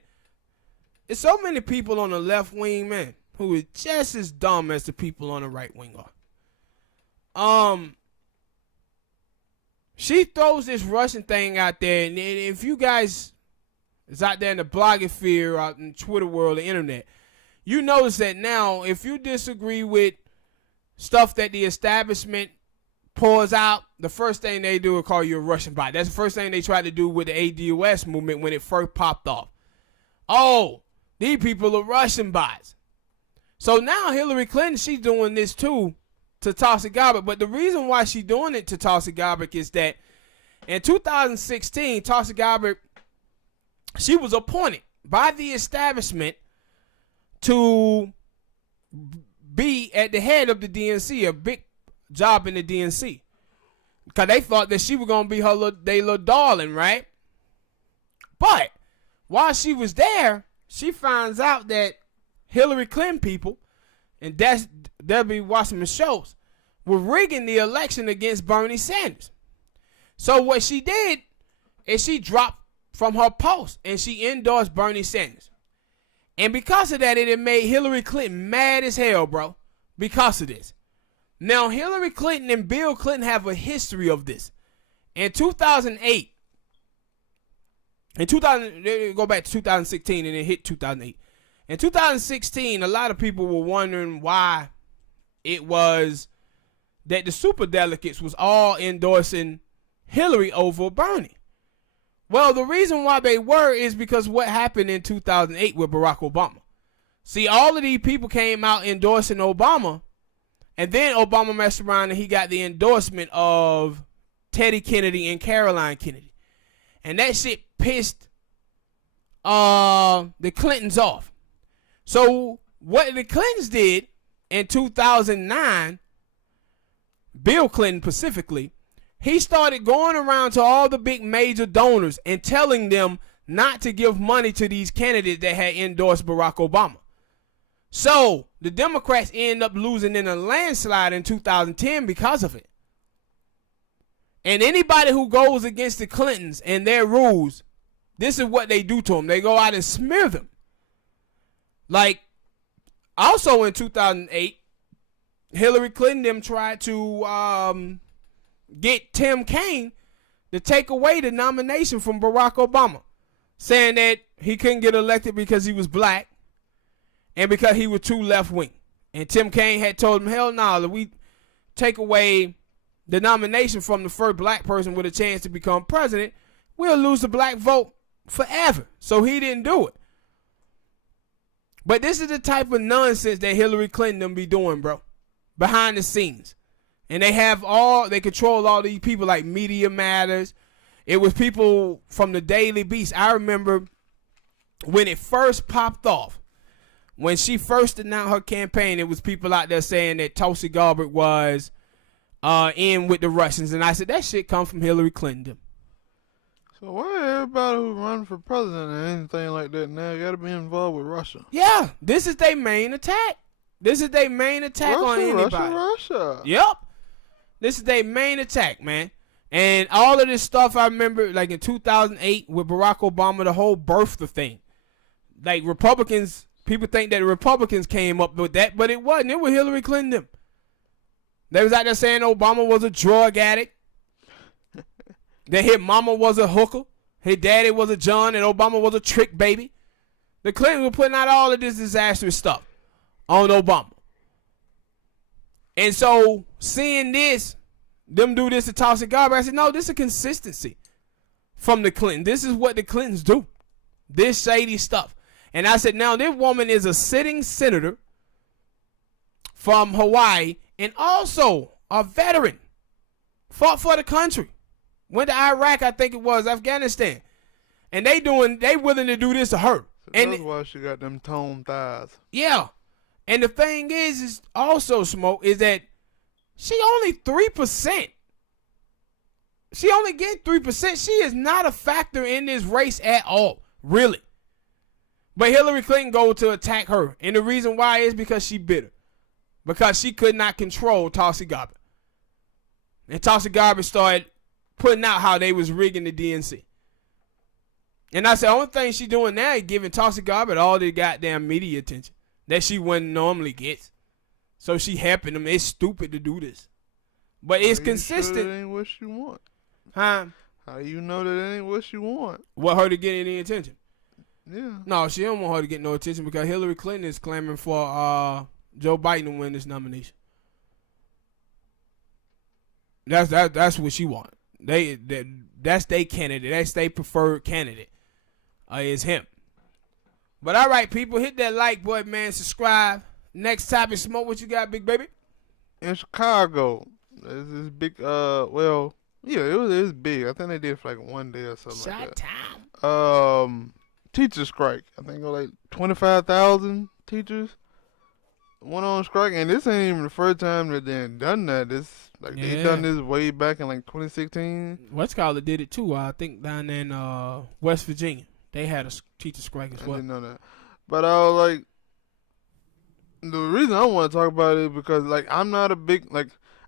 there's so many people on the left wing, man, who is just as dumb as the people on the right wing are. She throws this Russian thing out there, and if you guys is out there in the blogosphere, out in the Twitter world, the internet, you notice that now, if you disagree with stuff that the establishment pours out, the first thing they do is call you a Russian bot. That's the first thing they tried to do with the ADOS movement when it first popped off. Oh, these people are Russian bots. So now Hillary Clinton, she's doing this too to Tulsi Gabbard. But the reason why she's doing it to Tulsi Gabbard is that in 2016, Tulsi Gabbard, she was appointed by the establishment to be at the head of the DNC, a big job in the DNC. Because they thought that she was going to be their little darling, right? But while she was there, she finds out that Hillary Clinton people, and they'll be watching the shows, were rigging the election against Bernie Sanders. So what she did is she dropped from her post and she endorsed Bernie Sanders. And because of that, it made Hillary Clinton mad as hell, bro, because of this. Now, Hillary Clinton and Bill Clinton have a history of this. In 2008, they go back to 2016 and then hit 2008. In 2016, a lot of people were wondering why it was that the superdelegates was all endorsing Hillary over Bernie. Well, the reason why they were is because what happened in 2008 with Barack Obama. See, all of these people came out endorsing Obama, and then Obama messed around and he got the endorsement of Teddy Kennedy and Caroline Kennedy. And that shit pissed the Clintons off. So what the Clintons did in 2009, Bill Clinton specifically, he started going around to all the big major donors and telling them not to give money to these candidates that had endorsed Barack Obama. So the Democrats end up losing in a landslide in 2010 because of it. And anybody who goes against the Clintons and their rules, this is what they do to them. They go out and smear them. Like, also in 2008, Hillary Clinton them tried to get Tim Kaine to take away the nomination from Barack Obama, saying that he couldn't get elected because he was black and because he was too left-wing. And Tim Kaine had told him, hell no, if we take away the nomination from the first black person with a chance to become president, we'll lose the black vote forever. So he didn't do it. But this is the type of nonsense that Hillary Clinton them be doing, bro, behind the scenes. And they control all these people like Media Matters. It was people from the Daily Beast. I remember when it first popped off, when she first announced her campaign, it was people out there saying that Tulsi Gabbard was in with the Russians. And I said, that shit come from Hillary Clinton. So why everybody who run for president or anything like that now got to be involved with Russia? Yeah, this is their main attack. This is their main attack on anybody. Russia. Yep. This is their main attack, man. And all of this stuff, I remember, like in 2008 with Barack Obama, the whole birther thing. Like Republicans, people think that the Republicans came up with that, but it wasn't. It was Hillary Clinton. They was out there saying Obama was a drug addict. That his mama was a hooker, his daddy was a John, and Obama was a trick baby. The Clintons were putting out all of this disastrous stuff on Obama. And so, seeing them do this to Tulsi Gabbard, I said, no, this is a consistency from the Clintons. This is what the Clintons do. This shady stuff. And I said, now, this woman is a sitting senator from Hawaii and also a veteran. Fought for the country. Went to Iraq, I think it was, Afghanistan. And they willing to do this to her. So and that's why she got them toned thighs. Yeah. And the thing is also, Smoke, is that she only 3%. She only get 3%. She is not a factor in this race at all, really. But Hillary Clinton go to attack her. And the reason why is because she bitter. Because she could not control Tulsi Gabbard. And Tulsi Gabbard started putting out how they was rigging the DNC. And I said, the only thing she doing now is giving Tulsi Gabbard all the goddamn media attention that she wouldn't normally get. So she helping them. It's stupid to do this. But it's consistent. Sure that ain't what you want? Huh? How you know that ain't what you want? Want her to get any attention? Yeah. No, she don't want her to get no attention because Hillary Clinton is clamoring for Joe Biden to win this nomination. That's what she want. That's their candidate. That's their preferred candidate. Is him. But all right, people, hit that like button, man. Subscribe. Next topic, Smoke. What you got, big baby? In Chicago, there's this big. Well, yeah, it was big. I think they did it for like one day or something like that. Time. Teacher strike. I think it was like 25,000 teachers went on strike, and this ain't even the first time that they done that. They done this way back in like 2016. West College did it too. I think down in West Virginia, they had a teacher strike as well. I didn't know that, but I was like, the reason I want to talk about it is because like I'm not a big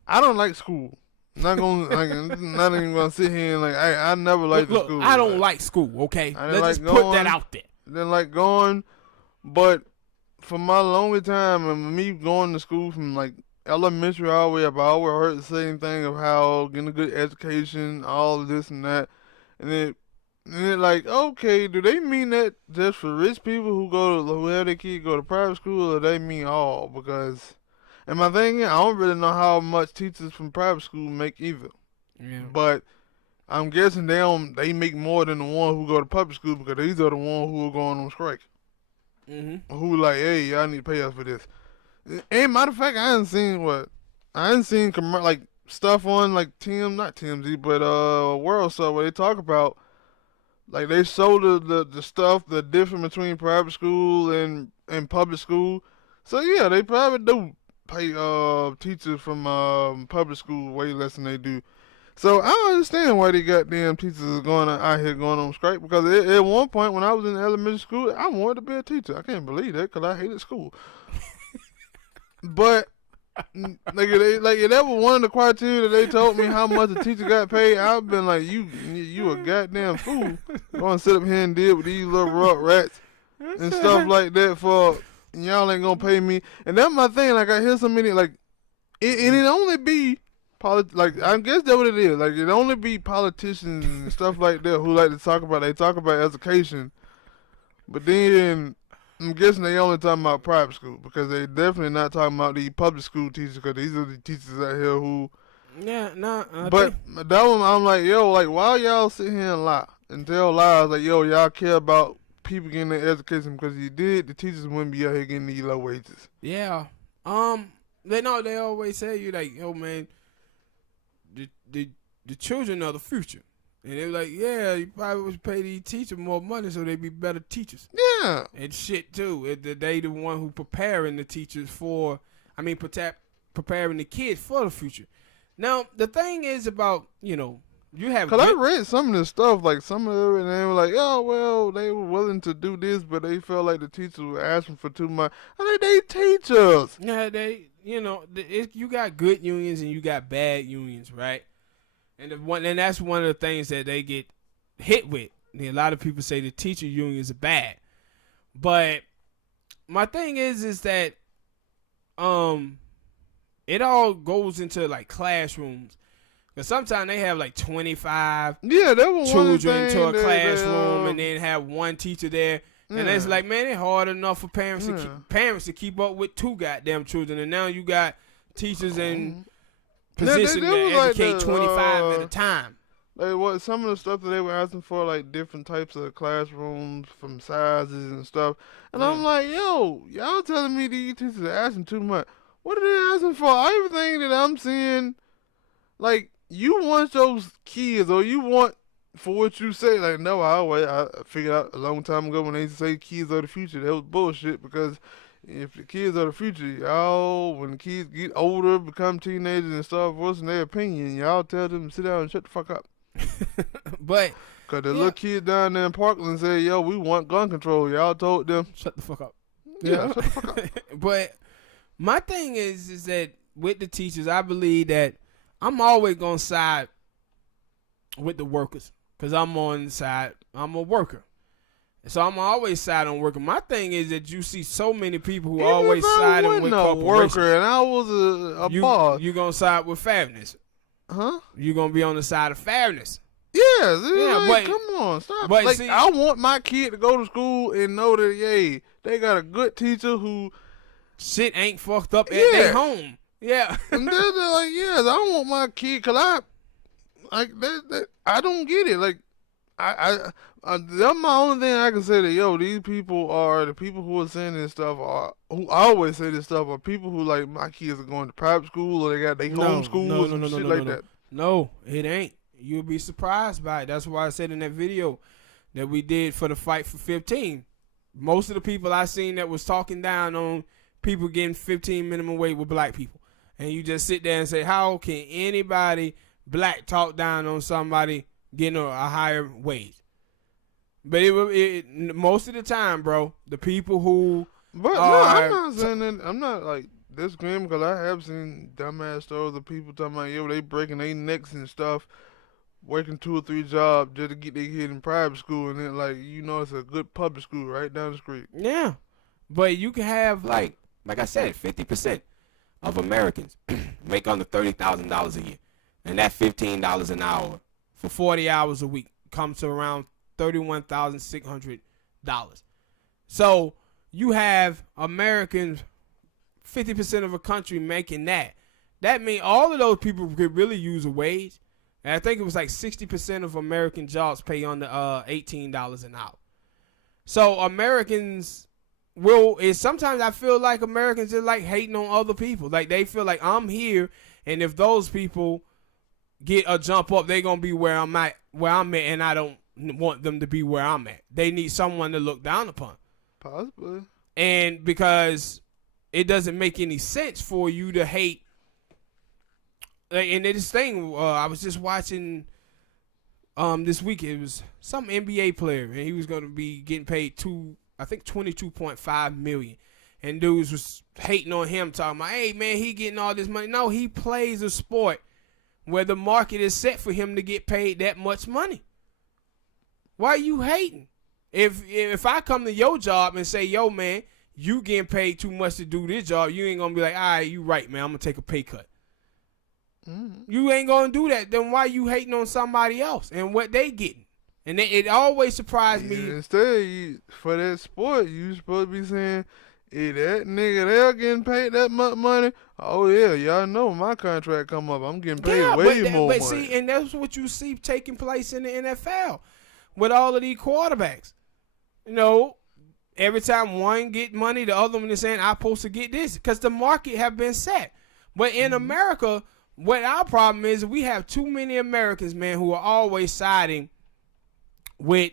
I don't like school. I'm not gonna not even gonna sit here and I never liked the school. I don't like school. Okay, let's just put that out there. Didn't like going, but for my lonely time and me going to school from like elementary all the way up, I always heard the same thing of how getting a good education, all of this and that, and then like, okay, do they mean that just for rich people who have their kids go to private school, or they mean all? Because, and my thing is, I don't really know how much teachers from private school make either. Yeah. But I'm guessing they make more than the one who go to public school because these are the ones who are going on strike. Mm-hmm. Who like, hey, y'all need to pay us for this. And matter of fact, I hadn't seen like stuff on like not TMZ, but World Star where they talk about like they show the stuff, the difference between private school and public school. So yeah, they probably do pay teachers from public school way less than they do. So I don't understand why they goddamn teachers is out here going on strike, because at one point when I was in elementary school, I wanted to be a teacher. I can't believe that because I hated school. But if that was one of the criteria that they told me how much a teacher got paid, I've been like, you a goddamn fool. Going to sit up here and deal with these little rock rats and stuff like that for y'all ain't gonna pay me. And that's my thing. Like I hear so many it only be I guess that's what it is. Like it only be politicians and stuff like that who like to talk about. They talk about education, but then I'm guessing they only talking about private school because they definitely not talking about the public school teachers, because these are the teachers out here who. Yeah, no. But that one, I'm like, yo, like why y'all sit here and lie and tell lies? Like, yo, y'all care about people getting their education, because if you did, the teachers wouldn't be out here getting these low wages. Yeah. They always say you like, yo, man, the children are the future. And they're like, yeah, you probably should pay these teachers more money so they be better teachers. Yeah. And shit, too. They the one who preparing the teachers preparing the kids for the future. Now, the thing is about, you have... Because I read some of this stuff, like some of it, and they were like, oh, well, they were willing to do this, but they felt like the teachers were asking for too much. I mean, they teachers. Yeah, you got good unions and you got bad unions, right? And that's one of the things that they get hit with. A lot of people say the teacher unions are bad. But my thing is that it all goes into like classrooms. Because sometimes they have like 25 children to a classroom and then have one teacher there. And it's like, man, it's hard enough for parents to keep up with 2 goddamn children. And now you got teachers in position to educate 25 at a time. Like what some of the stuff that they were asking for, like different types of classrooms from sizes and stuff. And I'm like, yo, y'all telling me these teachers are asking too much. What are they asking for? Everything that I'm seeing, like, you want those kids, or you want for what you say. Like, no, I figured out a long time ago when they used to say kids are the future, that was bullshit, because if the kids are the future, y'all, when the kids get older, become teenagers and start voicing their opinion, y'all tell them to sit down and shut the fuck up. But because the little kid down there in Parkland said, yo, we want gun control. Y'all told them, shut the fuck up. Yeah, shut the fuck up. But my thing is that with the teachers, I believe that I'm always going to side with the workers, because I'm on the side, I'm a worker. So I'm always side on worker. My thing is that you see so many people who always siding with corporations. Worker and I was a boss. You going to side with fairness. Huh? You going to be on the side of fairness. Yes. Yeah, like, come on, stop. But like, see, I want my kid to go to school and know that, yay, they got a good teacher who shit ain't fucked up at their home. Yeah. And they're like, yes, I want my kid, because I don't get it. Like, that's my only thing I can say that, yo, these people are, the people who are saying this stuff are, who always say this stuff are people who, like, my kids are going to private school, or they got their home schools and shit like that. No, it ain't. You'll be surprised by it. That's why I said in that video that we did for the Fight for 15, most of the people I seen that was talking down on people getting 15 minimum wage were black people. And you just sit there and say, how can anybody black talk down on somebody getting a higher wage? But most of the time, bro, the people who But no, I'm not saying that. I'm not like disagreeing, because I have seen dumbass stories of people talking about, yo, they breaking their necks and stuff, working 2 or 3 jobs just to get their kid in private school, and then, like, you know, it's a good public school right down the street. Yeah, but you can have, like I said, 50% of Americans make under $30,000 a year, and that $15 an hour for 40 hours a week comes to around $31,600. So you have Americans, 50% of a country making that. That means all of those people could really use a wage. And I think it was like 60% of American jobs pay under $18 an hour. So Americans sometimes I feel like Americans just like hating on other people. Like they feel like I'm here, and if those people get a jump up, they're gonna be where I'm at, and I don't want them to be where I'm at. They need someone to look down upon. Possibly. And because it doesn't make any sense for you to hate. And this thing, I was just watching this week. It was some NBA player, and he was going to be getting paid $22.5 million. And dudes was hating on him, talking about, hey, man, he getting all this money. No, he plays a sport where the market is set for him to get paid that much money. Why are you hating? If I come to your job and say, yo, man, you getting paid too much to do this job, you ain't going to be like, all right, you right, man, I'm going to take a pay cut. Mm-hmm. You ain't going to do that. Then why you hating on somebody else and what they getting? And it always surprised me. Instead, for that sport, you supposed to be saying, hey, that nigga there getting paid that much money. Oh, yeah, y'all know when my contract come up, I'm getting paid way more money. But see, and that's what you see taking place in the NFL with all of these quarterbacks. You know, every time one get money, the other one is saying, I'm supposed to get this, because the market have been set. But in America, what our problem is, we have too many Americans, man, who are always siding with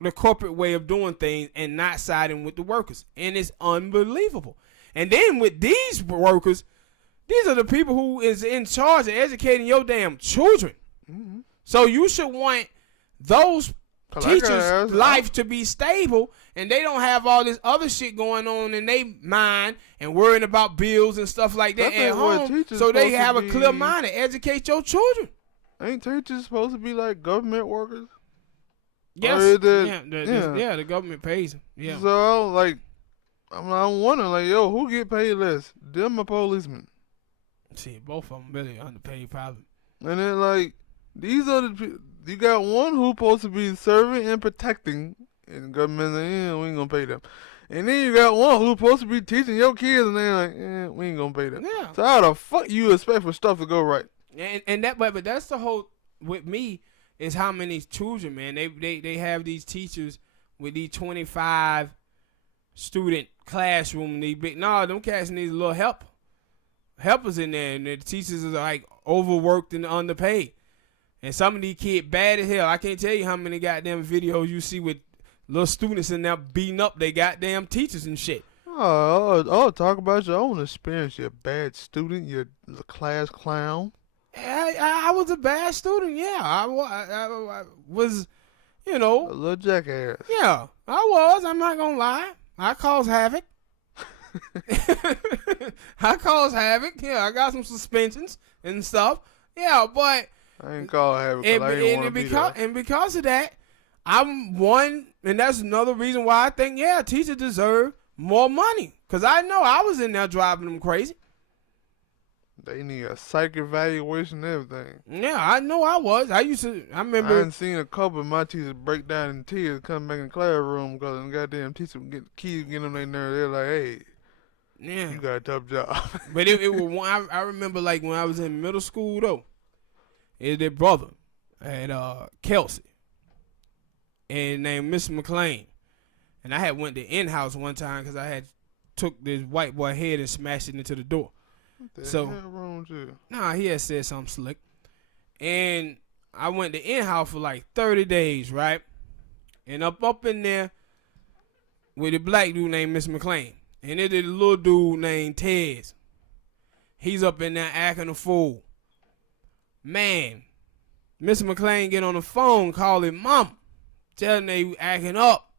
the corporate way of doing things and not siding with the workers. And it's unbelievable. And then with these workers, these are the people who is in charge of educating your damn children. Mm-hmm. So you should want those teachers' life to be stable, and they don't have all this other shit going on in their mind and worrying about bills and stuff like that at home. So they have a clear mind to educate your children. Ain't teachers supposed to be like government workers? Yes. The government pays them. Yeah. So I'm wondering, like, yo, who get paid less? Them or policemen? See, both of them really underpaid, probably. And then, like, these are you got one who's supposed to be serving and protecting, and the government's like, yeah, we ain't gonna pay them. And then you got one who's supposed to be teaching your kids, and they're like, yeah, we ain't gonna pay them. Yeah. So how the fuck you expect for stuff to go right? And that, but that's the whole with me is how many children, man. They have these teachers with these 25 student classroom. Them cats need a little helpers in there, and the teachers are like overworked and underpaid. And some of these kids bad as hell. I can't tell you how many goddamn videos you see with little students in there beating up they goddamn teachers and shit. Oh, talk about your own experience. You're a bad student. You're a class clown. I was a bad student. Yeah, I was, a little jackass. Yeah, I was. I'm not gonna lie. I caused havoc. I caused havoc. Yeah, I got some suspensions and stuff. Yeah, but I ain't called havoc. I didn't want to be there. And because of that, I'm one, and that's another reason why I think teachers deserve more money. Cause I know I was in there driving them crazy. They need a psych evaluation and everything. Yeah, I know I was. I remember. I done seen a couple of my teachers break down in tears, come back in the classroom because the goddamn teacher would get the keys, get them their nerve. They're like, hey, you got a tough job. But it was one, I remember like when I was in middle school though, their brother had Kelsey, and named Mr. McLean. And I had went to in-house one time because I had took this white boy head and smashed it into the door. Wrong with you? Nah, he had said something slick. And I went to in-house for like 30 days, right? And up in there with a black dude named Mr. McLean. And then a little dude named Tez. He's up in there acting a fool. Man, Mr. McLean get on the phone calling mom, telling they acting up.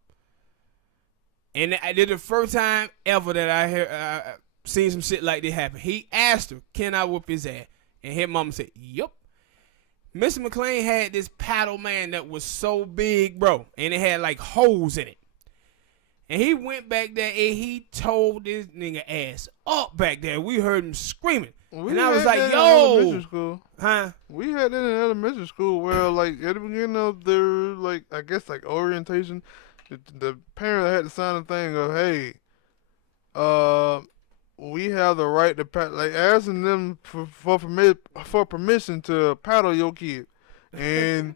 And I did the first time ever that I heard seen some shit like that happen. He asked her, can I whoop his ass? And his mama said, yup. Mr. McLean had this paddle, man, that was so big, bro. And it had like holes in it. And he went back there and he told this nigga ass up back there. We heard him screaming. And I was like, yo. Huh? We had that in elementary school where, like, at the beginning of their, like, I guess, like, orientation, the parent had to sign a thing of, hey, we have the right to like asking them for permission to paddle your kid, and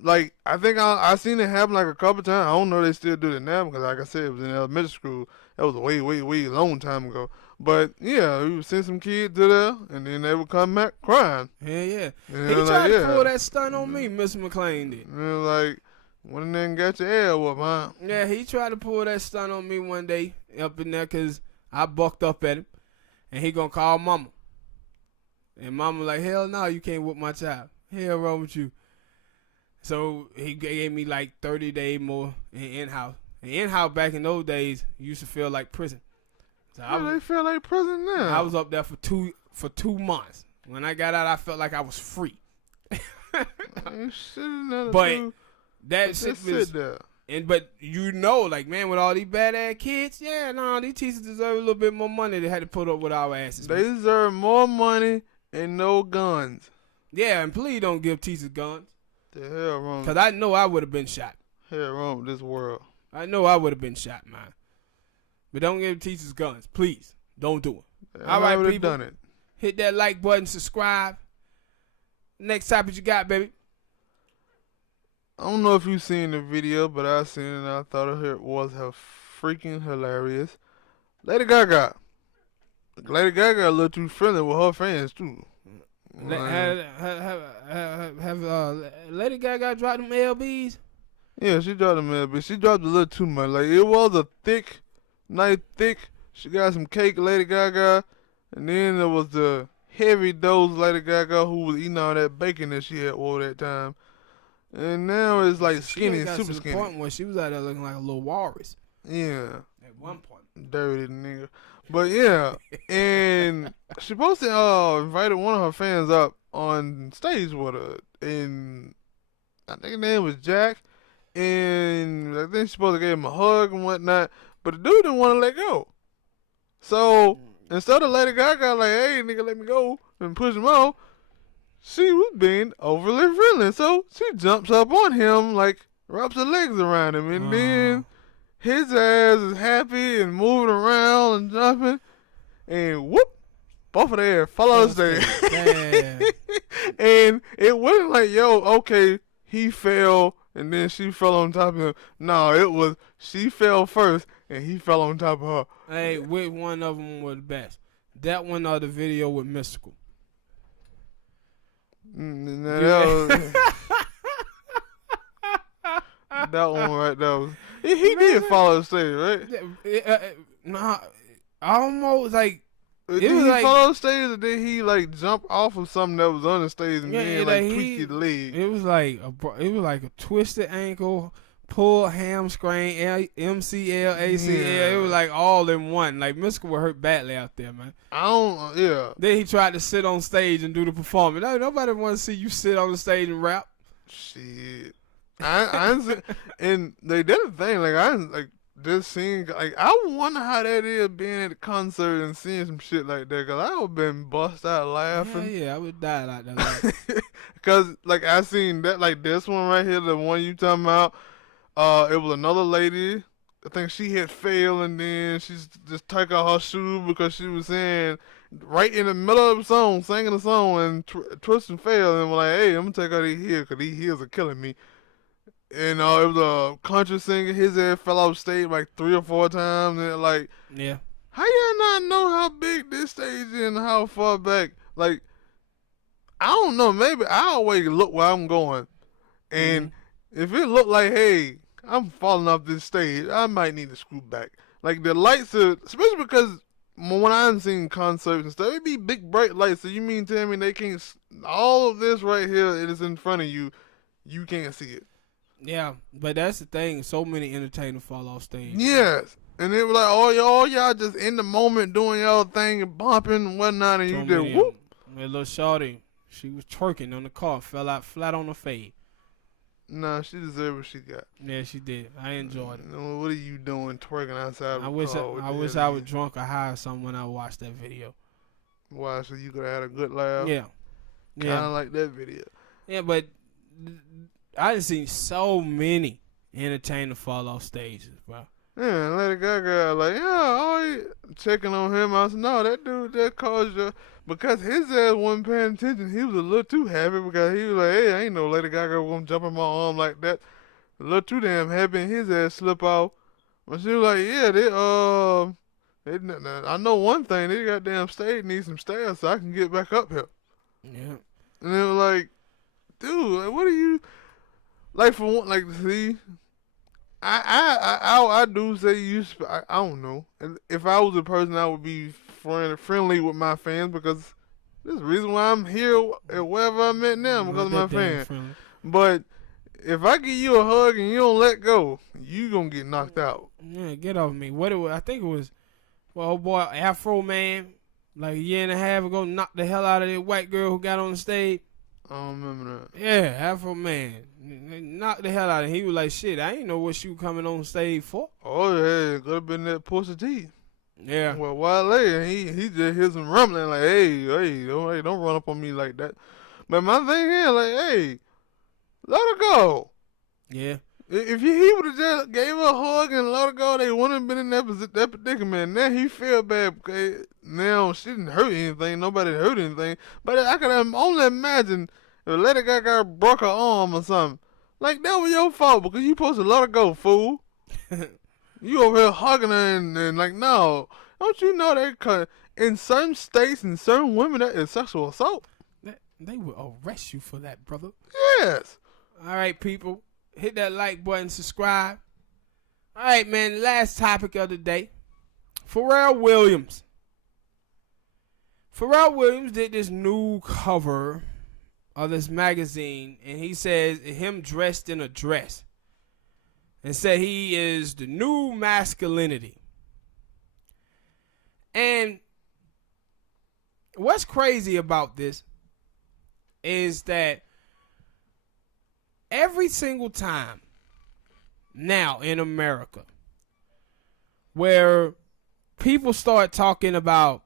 like I think I seen it happen like a couple times. I don't know if they still do it now because like I said, it was in elementary school. That was a way long time ago. But yeah, we would send some kids to there, and then they would come back crying. Yeah. And he tried to pull that stunt on me, Mr. McLean did. And like, when they got your air whooped, huh? Yeah, he tried to pull that stunt on me one day up in there because I bucked up at him, and he gonna call mama. And mama like, hell no, you can't whoop my child. Hell wrong with you. So he gave me like 30 days more in-house. And in-house back in those days used to feel like prison. So they feel like prison now. I was up there for 2 months. When I got out, I felt like I was free. But that shit was... But like, man, with all these badass kids, these teachers deserve a little bit more money. They had to put up with our asses. They deserve more money and no guns. Yeah, and please don't give teachers guns. The hell wrong? Because I know I would have been shot. Hell wrong with this world. I know I would have been shot, man. But don't give teachers guns. Please, don't do it. All right, people. Done it. Hit that like button, subscribe. Next topic you got, baby. I don't know if you've seen the video, but I seen it and I thought it was freaking hilarious. Lady Gaga. Lady Gaga a little too friendly with her fans, too. Have Lady Gaga dropped them LBs? Yeah, she dropped them LBs. She dropped a little too much. Like, it was a nice thick. She got some cake, Lady Gaga. And then there was the heavy dose Lady Gaga who was eating all that bacon that she had wore that time. And now it's like skinny, super skinny. Point where she was out there looking like a little walrus. Yeah. At one point. Dirty nigga. But yeah, and she supposed to invited one of her fans up on stage with her, and I think his name was Jack, and I think she supposed to give him a hug and whatnot, but the dude didn't want to let go. So instead of Lady Gaga like, hey nigga, let me go, and push him off, she was being overly friendly. So she jumps up on him, like, wraps her legs around him. And then his ass is happy and moving around and jumping. And whoop, both of their fell out of the stage. And it wasn't like, yo, okay, he fell and then she fell on top of him. No, it was she fell first and he fell on top of her. Hey, which one of them was the best? That one or the video with Mystical? That one right there was. He did follow the stage, right? Nah, almost like. Did he follow the stage or did he like jump off of something that was on the stage and then like tweak his leg? It was like a twisted ankle, pulled hamstring, MCL, ACL. Yeah. It was like all in one. Like Mystical was hurt badly out there, man. Then he tried to sit on stage and do the performance. Nobody wants to see you sit on the stage and rap. Shit. And they did a thing like just seeing, like, I wonder how that is being at a concert and seeing some shit like that, because I would have been bust out laughing. Yeah, I would die like that. Because, like, I seen that, like, this one right here, the one you talking about, it was another lady, I think she had failed, and then she's just took out her shoe because she was saying, right in the middle of the song, singing the song, and twist and fail, and was like, hey, I'm going to take out these heels, because these heels are killing me. And it was a country singer. His head fell off stage like 3 or 4 times. And like, yeah, how y'all not know how big this stage is and how far back? Like, I don't know. Maybe I always look where I'm going. And if it look like, hey, I'm falling off this stage, I might need to scoot back. Like, the lights are, especially because when I've seen concerts and stuff, it be big bright lights. So you mean tell me they can't, all of this right here, it is in front of you, you can't see it. Yeah, but that's the thing. So many entertainers fall off stage. Yes. And they were like, oh, y'all just in the moment doing y'all thing and bumping and whatnot, and you just whoop. A little shorty, she was twerking on the car, fell out flat on her face. Nah, she deserved what she got. Yeah, she did. I enjoyed it. What are you doing twerking outside of I wish I was drunk or high or something when I watched that video. Why? So you could have had a good laugh? Yeah. Kind of like that video. Yeah, but I done seen so many entertainers fall off stages, bro. Yeah, Lady Gaga, like, checking on him. I said, no, that dude that caused you, because his ass wasn't paying attention. He was a little too happy because he was like, hey, I ain't no Lady Gaga gonna jump in my arm like that. A little too damn happy, and his ass slip off. But she was like, yeah, I know one thing, they goddamn stage needs some stairs so I can get back up here. Yeah. And it was like, dude, like, what are you, like, for one, like, see, I do say I don't know. If I was a person, I would be friendly with my fans, because there's the reason why I'm here at wherever I'm at now, because of my fans. But if I give you a hug and you don't let go, you gonna get knocked out. Yeah, get off me. I think it was, well, old boy Afro Man, like a year and a half ago, knocked the hell out of that white girl who got on the stage. I don't remember that. Yeah, Afro Man. Knocked the hell out of him. He was like, shit, I ain't know what you coming on stage for. Oh, yeah, it could have been that Pusha T. Yeah. Well, Wale, he just hears some rumbling like, hey, don't run up on me like that. But my thing is, like, hey, let her go. Yeah. If he would have just gave her a hug and let her go, they wouldn't have been in that predicament. Now he feel bad because now she didn't hurt anything. Nobody hurt anything. But I could only imagine if Lady Gaga broke her arm or something. Like, that was your fault because you supposed to let her go, fool. You over here hugging her and like, no. Don't you know that in certain states and certain women that is sexual assault? They will arrest you for that, brother. Yes. All right, people. Hit that like button, subscribe. All right, man. Last topic of the day. Pharrell Williams. Pharrell Williams did this new cover of this magazine, and he says him dressed in a dress, and said he is the new masculinity. And what's crazy about this is that every single time now in America where people start talking about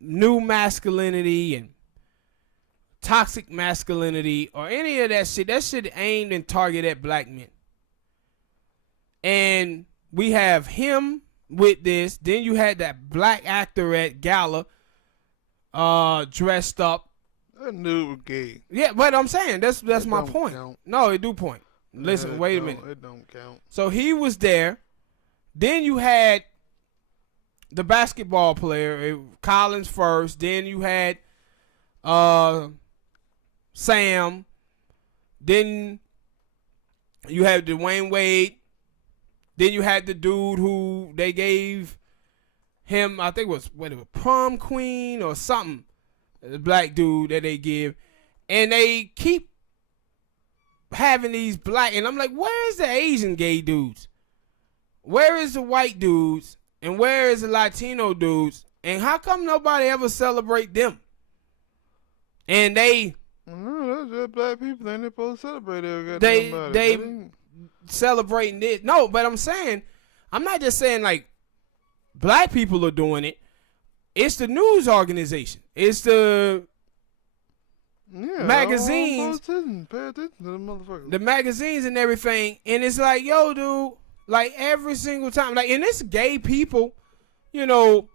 new masculinity and toxic masculinity or any of that shit aimed and targeted at black men. And we have him with this. Then you had that black actor at Gala dressed up. That dude was gay. Yeah, but I'm saying that's my point. Count. No, it do point. Listen, wait a minute. It don't count. So he was there. Then you had the basketball player, Collins first. Then you had Sam. Then you had Dwayne Wade. Then you had the dude who they gave him, I think it was prom queen or something, the black dude that they give. And they keep having these black, and I'm like, where is the Asian gay dudes? Where is the white dudes? And where is the Latino dudes? And how come nobody ever celebrate them? And they... No, that's just black people. They ain't supposed to celebrate They celebrating it. No, but I'm saying, I'm not just saying like black people are doing it. It's the news organization. It's the magazines. Pay attention to the motherfuckers. The magazines and everything. And it's like, yo, dude, like every single time. Like, and it's gay people, you know,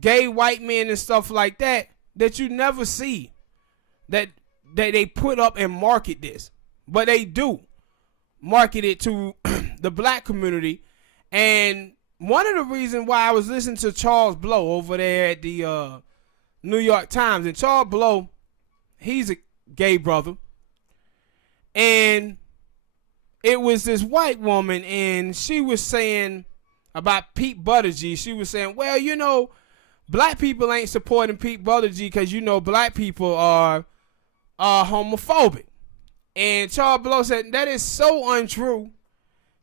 gay white men and stuff like that you never see. That they put up and market this. But they do market it to the black community. And one of the reasons why I was listening to Charles Blow over there at the New York Times, and Charles Blow, he's a gay brother, and it was this white woman, and she was saying about Pete Buttigieg, she was saying, well, you know, black people ain't supporting Pete Buttigieg because, you know, black people are homophobic. And Charles Blow said, that is so untrue.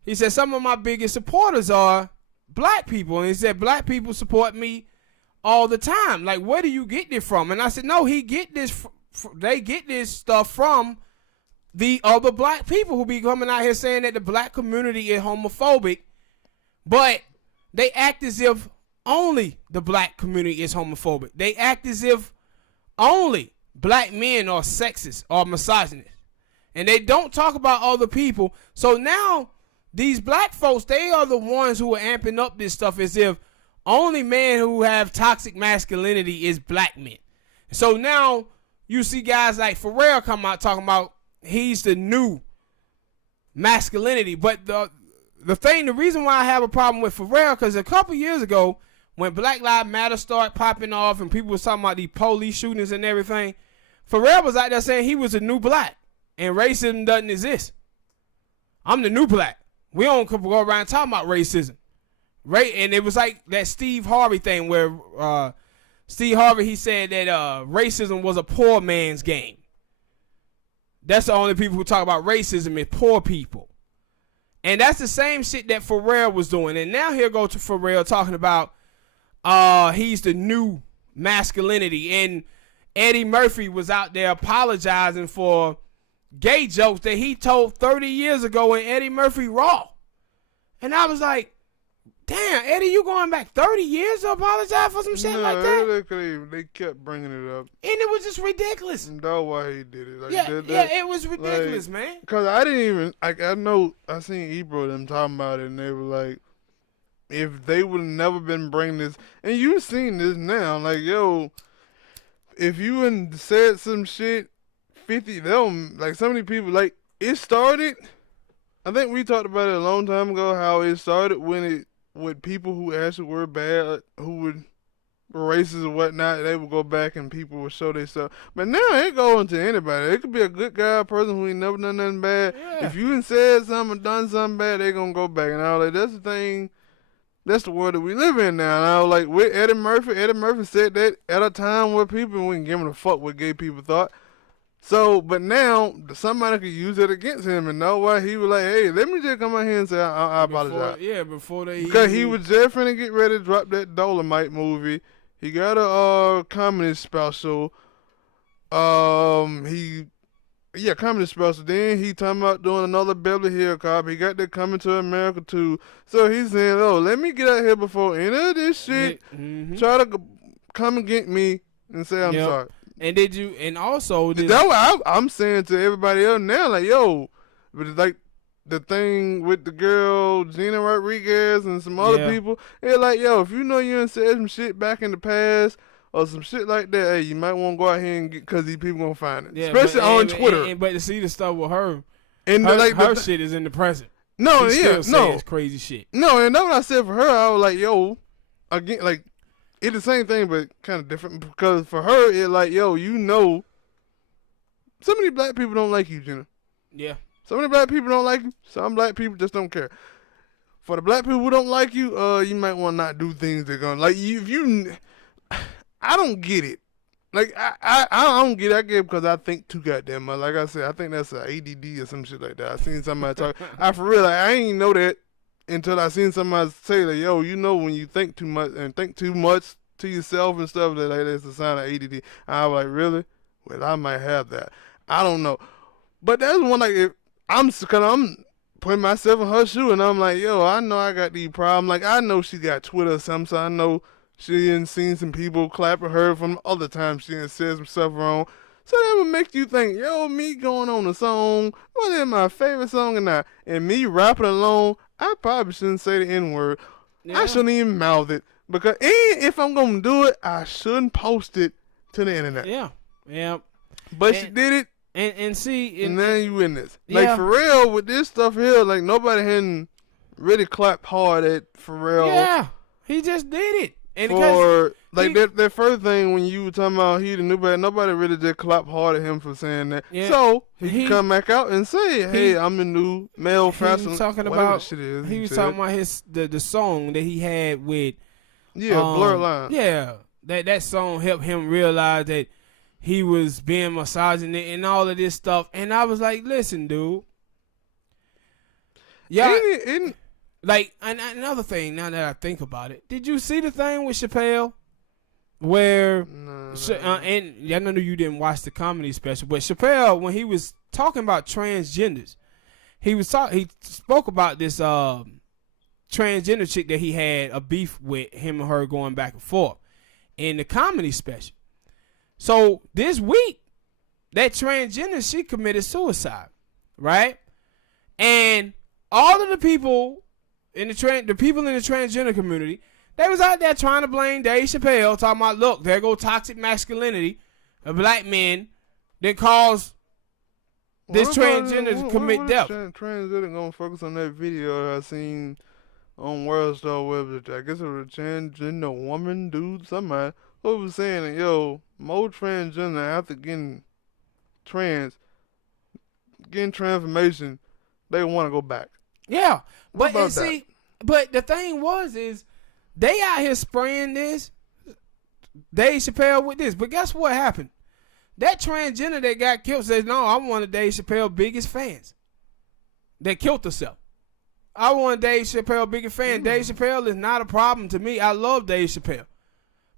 He said, some of my biggest supporters are black people. And he said, black people support me all the time. Like, where do you get this from? And I said, no, they get this stuff from the other black people who be coming out here saying that the black community is homophobic. But they act as if only the black community is homophobic. They act as if only black men are sexist or misogynist. And they don't talk about other people. So now these black folks, they are the ones who are amping up this stuff as if only men who have toxic masculinity is black men. So now you see guys like Pharrell come out talking about he's the new masculinity. But the reason why I have a problem with Pharrell, because a couple years ago when Black Lives Matter started popping off and people was talking about these police shootings and everything, Pharrell was out there saying he was a new black. And racism doesn't exist. I'm the new black. We don't go around talking about racism. Right? And it was like that Steve Harvey thing where Steve Harvey, he said that racism was a poor man's game. That's the only people who talk about racism is poor people. And that's the same shit that Pharrell was doing. And now here go to Pharrell talking about he's the new masculinity. And Eddie Murphy was out there apologizing for gay jokes that he told 30 years ago in Eddie Murphy Raw. And I was like, damn, Eddie, you going back 30 years to apologize for some shit like that? They kept bringing it up. And it was just ridiculous. That's why he did it. Like, it was ridiculous, like, man. Because I didn't even, I know, I seen Ebro them talking about it, and they were like, if they would have never been bringing this, and you seen this now, like, yo, if you hadn't said some shit, 50, like so many people, like it started, I think we talked about it a long time ago, how it started with people who actually were bad, who were racist or whatnot, they would go back and people would show their stuff. But now it going to anybody. It could be a good guy, a person who ain't never done nothing bad. Yeah. If you ain't said something or done something bad, they gonna go back. And I was like, that's the thing, that's the world that we live in now. And I was like, with Eddie Murphy said that at a time where people wouldn't give a fuck what gay people thought. So, but now somebody could use it against him and know why he was like, hey, let me just come out here and say I apologize. Before they... Because he was just finna get ready to drop that Dolomite movie. He got a comedy special. Comedy special. Then he talking about doing another Beverly Hills Cop. He got that Coming to America too. So he's saying, oh, let me get out here before any of this shit try to come and get me and say I'm sorry. And did you? And also, that's what I'm saying to everybody else now. Like, yo, but it's like the thing with the girl Gina Rodriguez and some other people. It's like, yo, if you know you done said some shit back in the past or some shit like that, hey, you might want to go out here and get, because these people gonna find it, especially on Twitter. But to see the stuff with her, and her shit is in the present. No, it's crazy shit. No, and that's what I said for her. I was like, yo, again, like, it's the same thing, but kind of different. Because for her, it's like, yo, you know, some of these black people don't like you, Jenna. Yeah. Some of the black people don't like you. Some black people just don't care. For the black people who don't like you, you might want to not do things they're gonna like you. If you, I don't get it. Like I don't get it. I get it because I think too goddamn much. Like I said, I think that's an ADD or some shit like that. I seen somebody talk. For real, like, I ain't know that until I seen somebody say that, yo, you know, when you think too much and think too much to yourself and stuff, that like, that's a sign of ADD. I was like, really? Well, I might have that. I don't know. But that's one, like, if I'm putting myself in her shoe and I'm like, yo, I know I got these problems. Like, I know she got Twitter or something, so I know she done seen some people clapping her from other times she done said some stuff wrong. So that would make you think, yo, me going on a song, what is my favorite song or not? And me rapping along, I probably shouldn't say the N-word. Yeah. I shouldn't even mouth it. Because if I'm going to do it, I shouldn't post it to the internet. Yeah. Yeah. But she did it. And see. And now you witness. Like, for real, with this stuff here, like, nobody hadn't really clapped hard at Pharrell. Yeah. He just did it. And for, like, that first thing when you were talking about he the new bad, nobody really did clap hard at him for saying that. Yeah. So, he come back out and say, hey, I'm the new male fashion. He was talking about, he was talking about the song that he had with. Yeah, Blurred Line. Yeah. That song helped him realize that he was being misogynist and all of this stuff. And I was like, listen, dude. Yeah. Like, another thing, now that I think about it, did you see the thing with Chappelle? Where, and I know you didn't watch the comedy special, but Chappelle, when he was talking about transgenders, he spoke about this transgender chick that he had a beef with, him and her going back and forth in the comedy special. So this week, that transgender, she committed suicide, right? And all of the people in the people in the transgender community, they was out there trying to blame Dave Chappelle, talking about, look, there go toxic masculinity of black men that cause this transgender to commit death. Transgender gonna focus on that video I seen on World Star website. I guess it was a transgender woman, dude, somebody who was saying that, yo, more transgender after getting transformation, they want to go back. Yeah, but and see, but the thing is they out here spraying this Dave Chappelle with this. But guess what happened? That transgender that got killed says, no, I'm one of Dave Chappelle's biggest fans. That killed herself. I want Dave Chappelle's biggest fan. Dave Chappelle is not a problem to me. I love Dave Chappelle.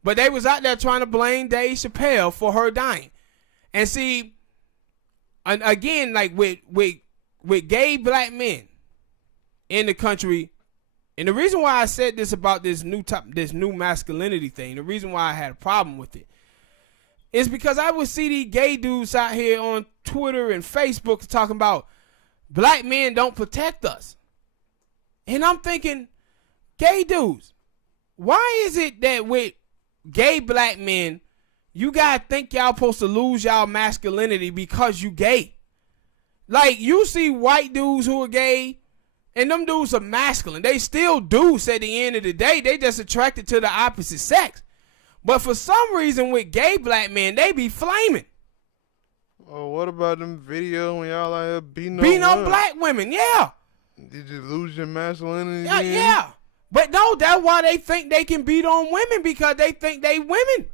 But they was out there trying to blame Dave Chappelle for her dying. And see, and again, like with gay black men in the country, and the reason why I said this about this new masculinity thing, the reason why I had a problem with it, is because I would see these gay dudes out here on Twitter and Facebook talking about black men don't protect us. And I'm thinking, gay dudes, why is it that with gay black men, you gotta think y'all supposed to lose y'all masculinity because you gay? Like, you see white dudes who are gay, and them dudes are masculine. They still dudes at the end of the day. They just attracted to the opposite sex. But for some reason with gay black men, they be flaming. Oh, what about them videos when y'all out here beating on black women? Yeah. Did you lose your masculinity? Yeah. But no, that's why they think they can beat on women, because they think they women.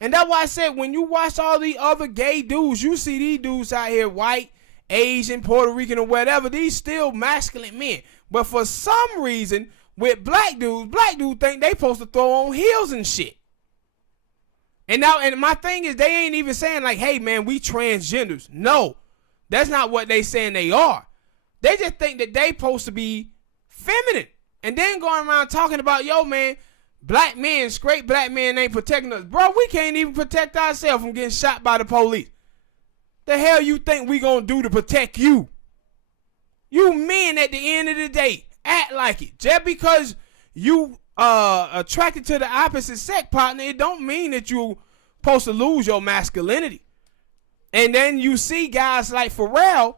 And that's why I said, when you watch all the other gay dudes, you see these dudes out here, white, Asian, Puerto Rican, or whatever, these still masculine men. But for some reason, with black dudes think they supposed to throw on heels and shit. And my thing is, they ain't even saying like, hey man, we transgenders. No, that's not what they saying they are. They just think that they supposed to be feminine. And then going around talking about, yo man, black men, straight black men ain't protecting us. Bro, we can't even protect ourselves from getting shot by the police. The hell you think we gonna do to protect you? You men at the end of the day, act like it. Just because you attracted to the opposite sex partner, it don't mean that you supposed to lose your masculinity. And then you see guys like Pharrell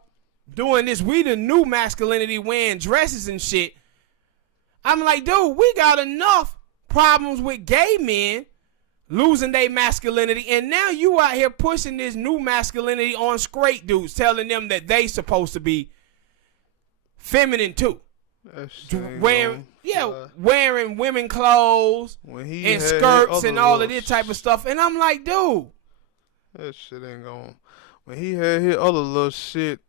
doing this, we the new masculinity, wearing dresses and shit. I'm like, dude, we got enough problems with gay men losing their masculinity, and now you out here pushing this new masculinity on straight dudes, telling them that they supposed to be feminine too. Wearing women clothes and skirts and all of this type of stuff. And I'm like, dude, that shit ain't gonna. When he had his other little shit,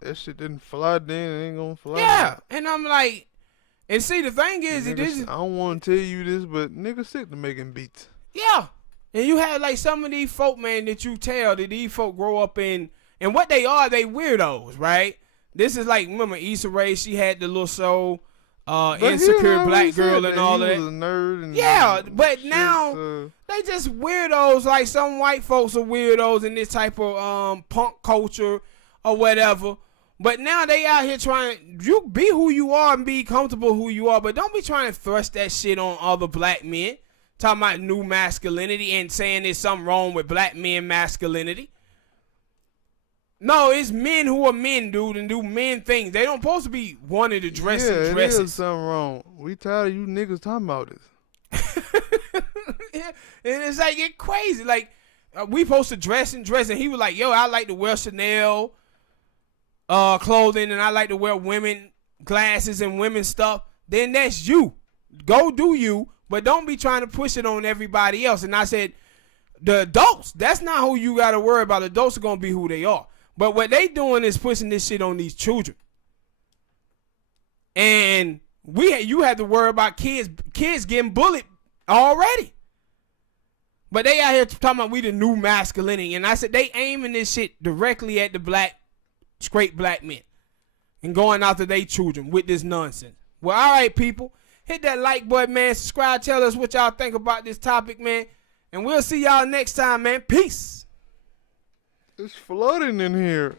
that shit didn't fly then. It ain't gonna fly. Yeah, and I'm like, and see, the thing is, I don't want to tell you this, but niggas sick to making beats. Yeah, and you have like some of these folk, man, that you tell that these folk grow up in, and what they are, they weirdos, right? This is like, remember Issa Rae, she had the little show, Insecure Black Girl and all that. He was a nerd and yeah, but shit, now they just weirdos. Like some white folks are weirdos in this type of punk culture or whatever. But now they out here trying, you be who you are and be comfortable who you are, but don't be trying to thrust that shit on other black men. Talking about new masculinity and saying there's something wrong with black men masculinity. No, it's men who are men, dude, and do men things. They don't supposed to be wanting to dress in dresses. Yeah, it is something wrong. We tired of you niggas talking about this. Yeah, and it's like, it's crazy. Like, we supposed to dress and dress, and he was like, yo, I like to wear Chanel clothing, and I like to wear women glasses and women stuff. Then that's you. Go do you, but don't be trying to push it on everybody else. And I said, the adults, that's not who you got to worry about. Adults are going to be who they are. But what they doing is pushing this shit on these children. And you have to worry about kids getting bullied already. But they out here talking about we the new masculinity. And I said they aiming this shit directly at the straight black men. And going after their children with this nonsense. Well, all right, people. Hit that like button, man. Subscribe. Tell us what y'all think about this topic, man. And we'll see y'all next time, man. Peace. It's flooding in here.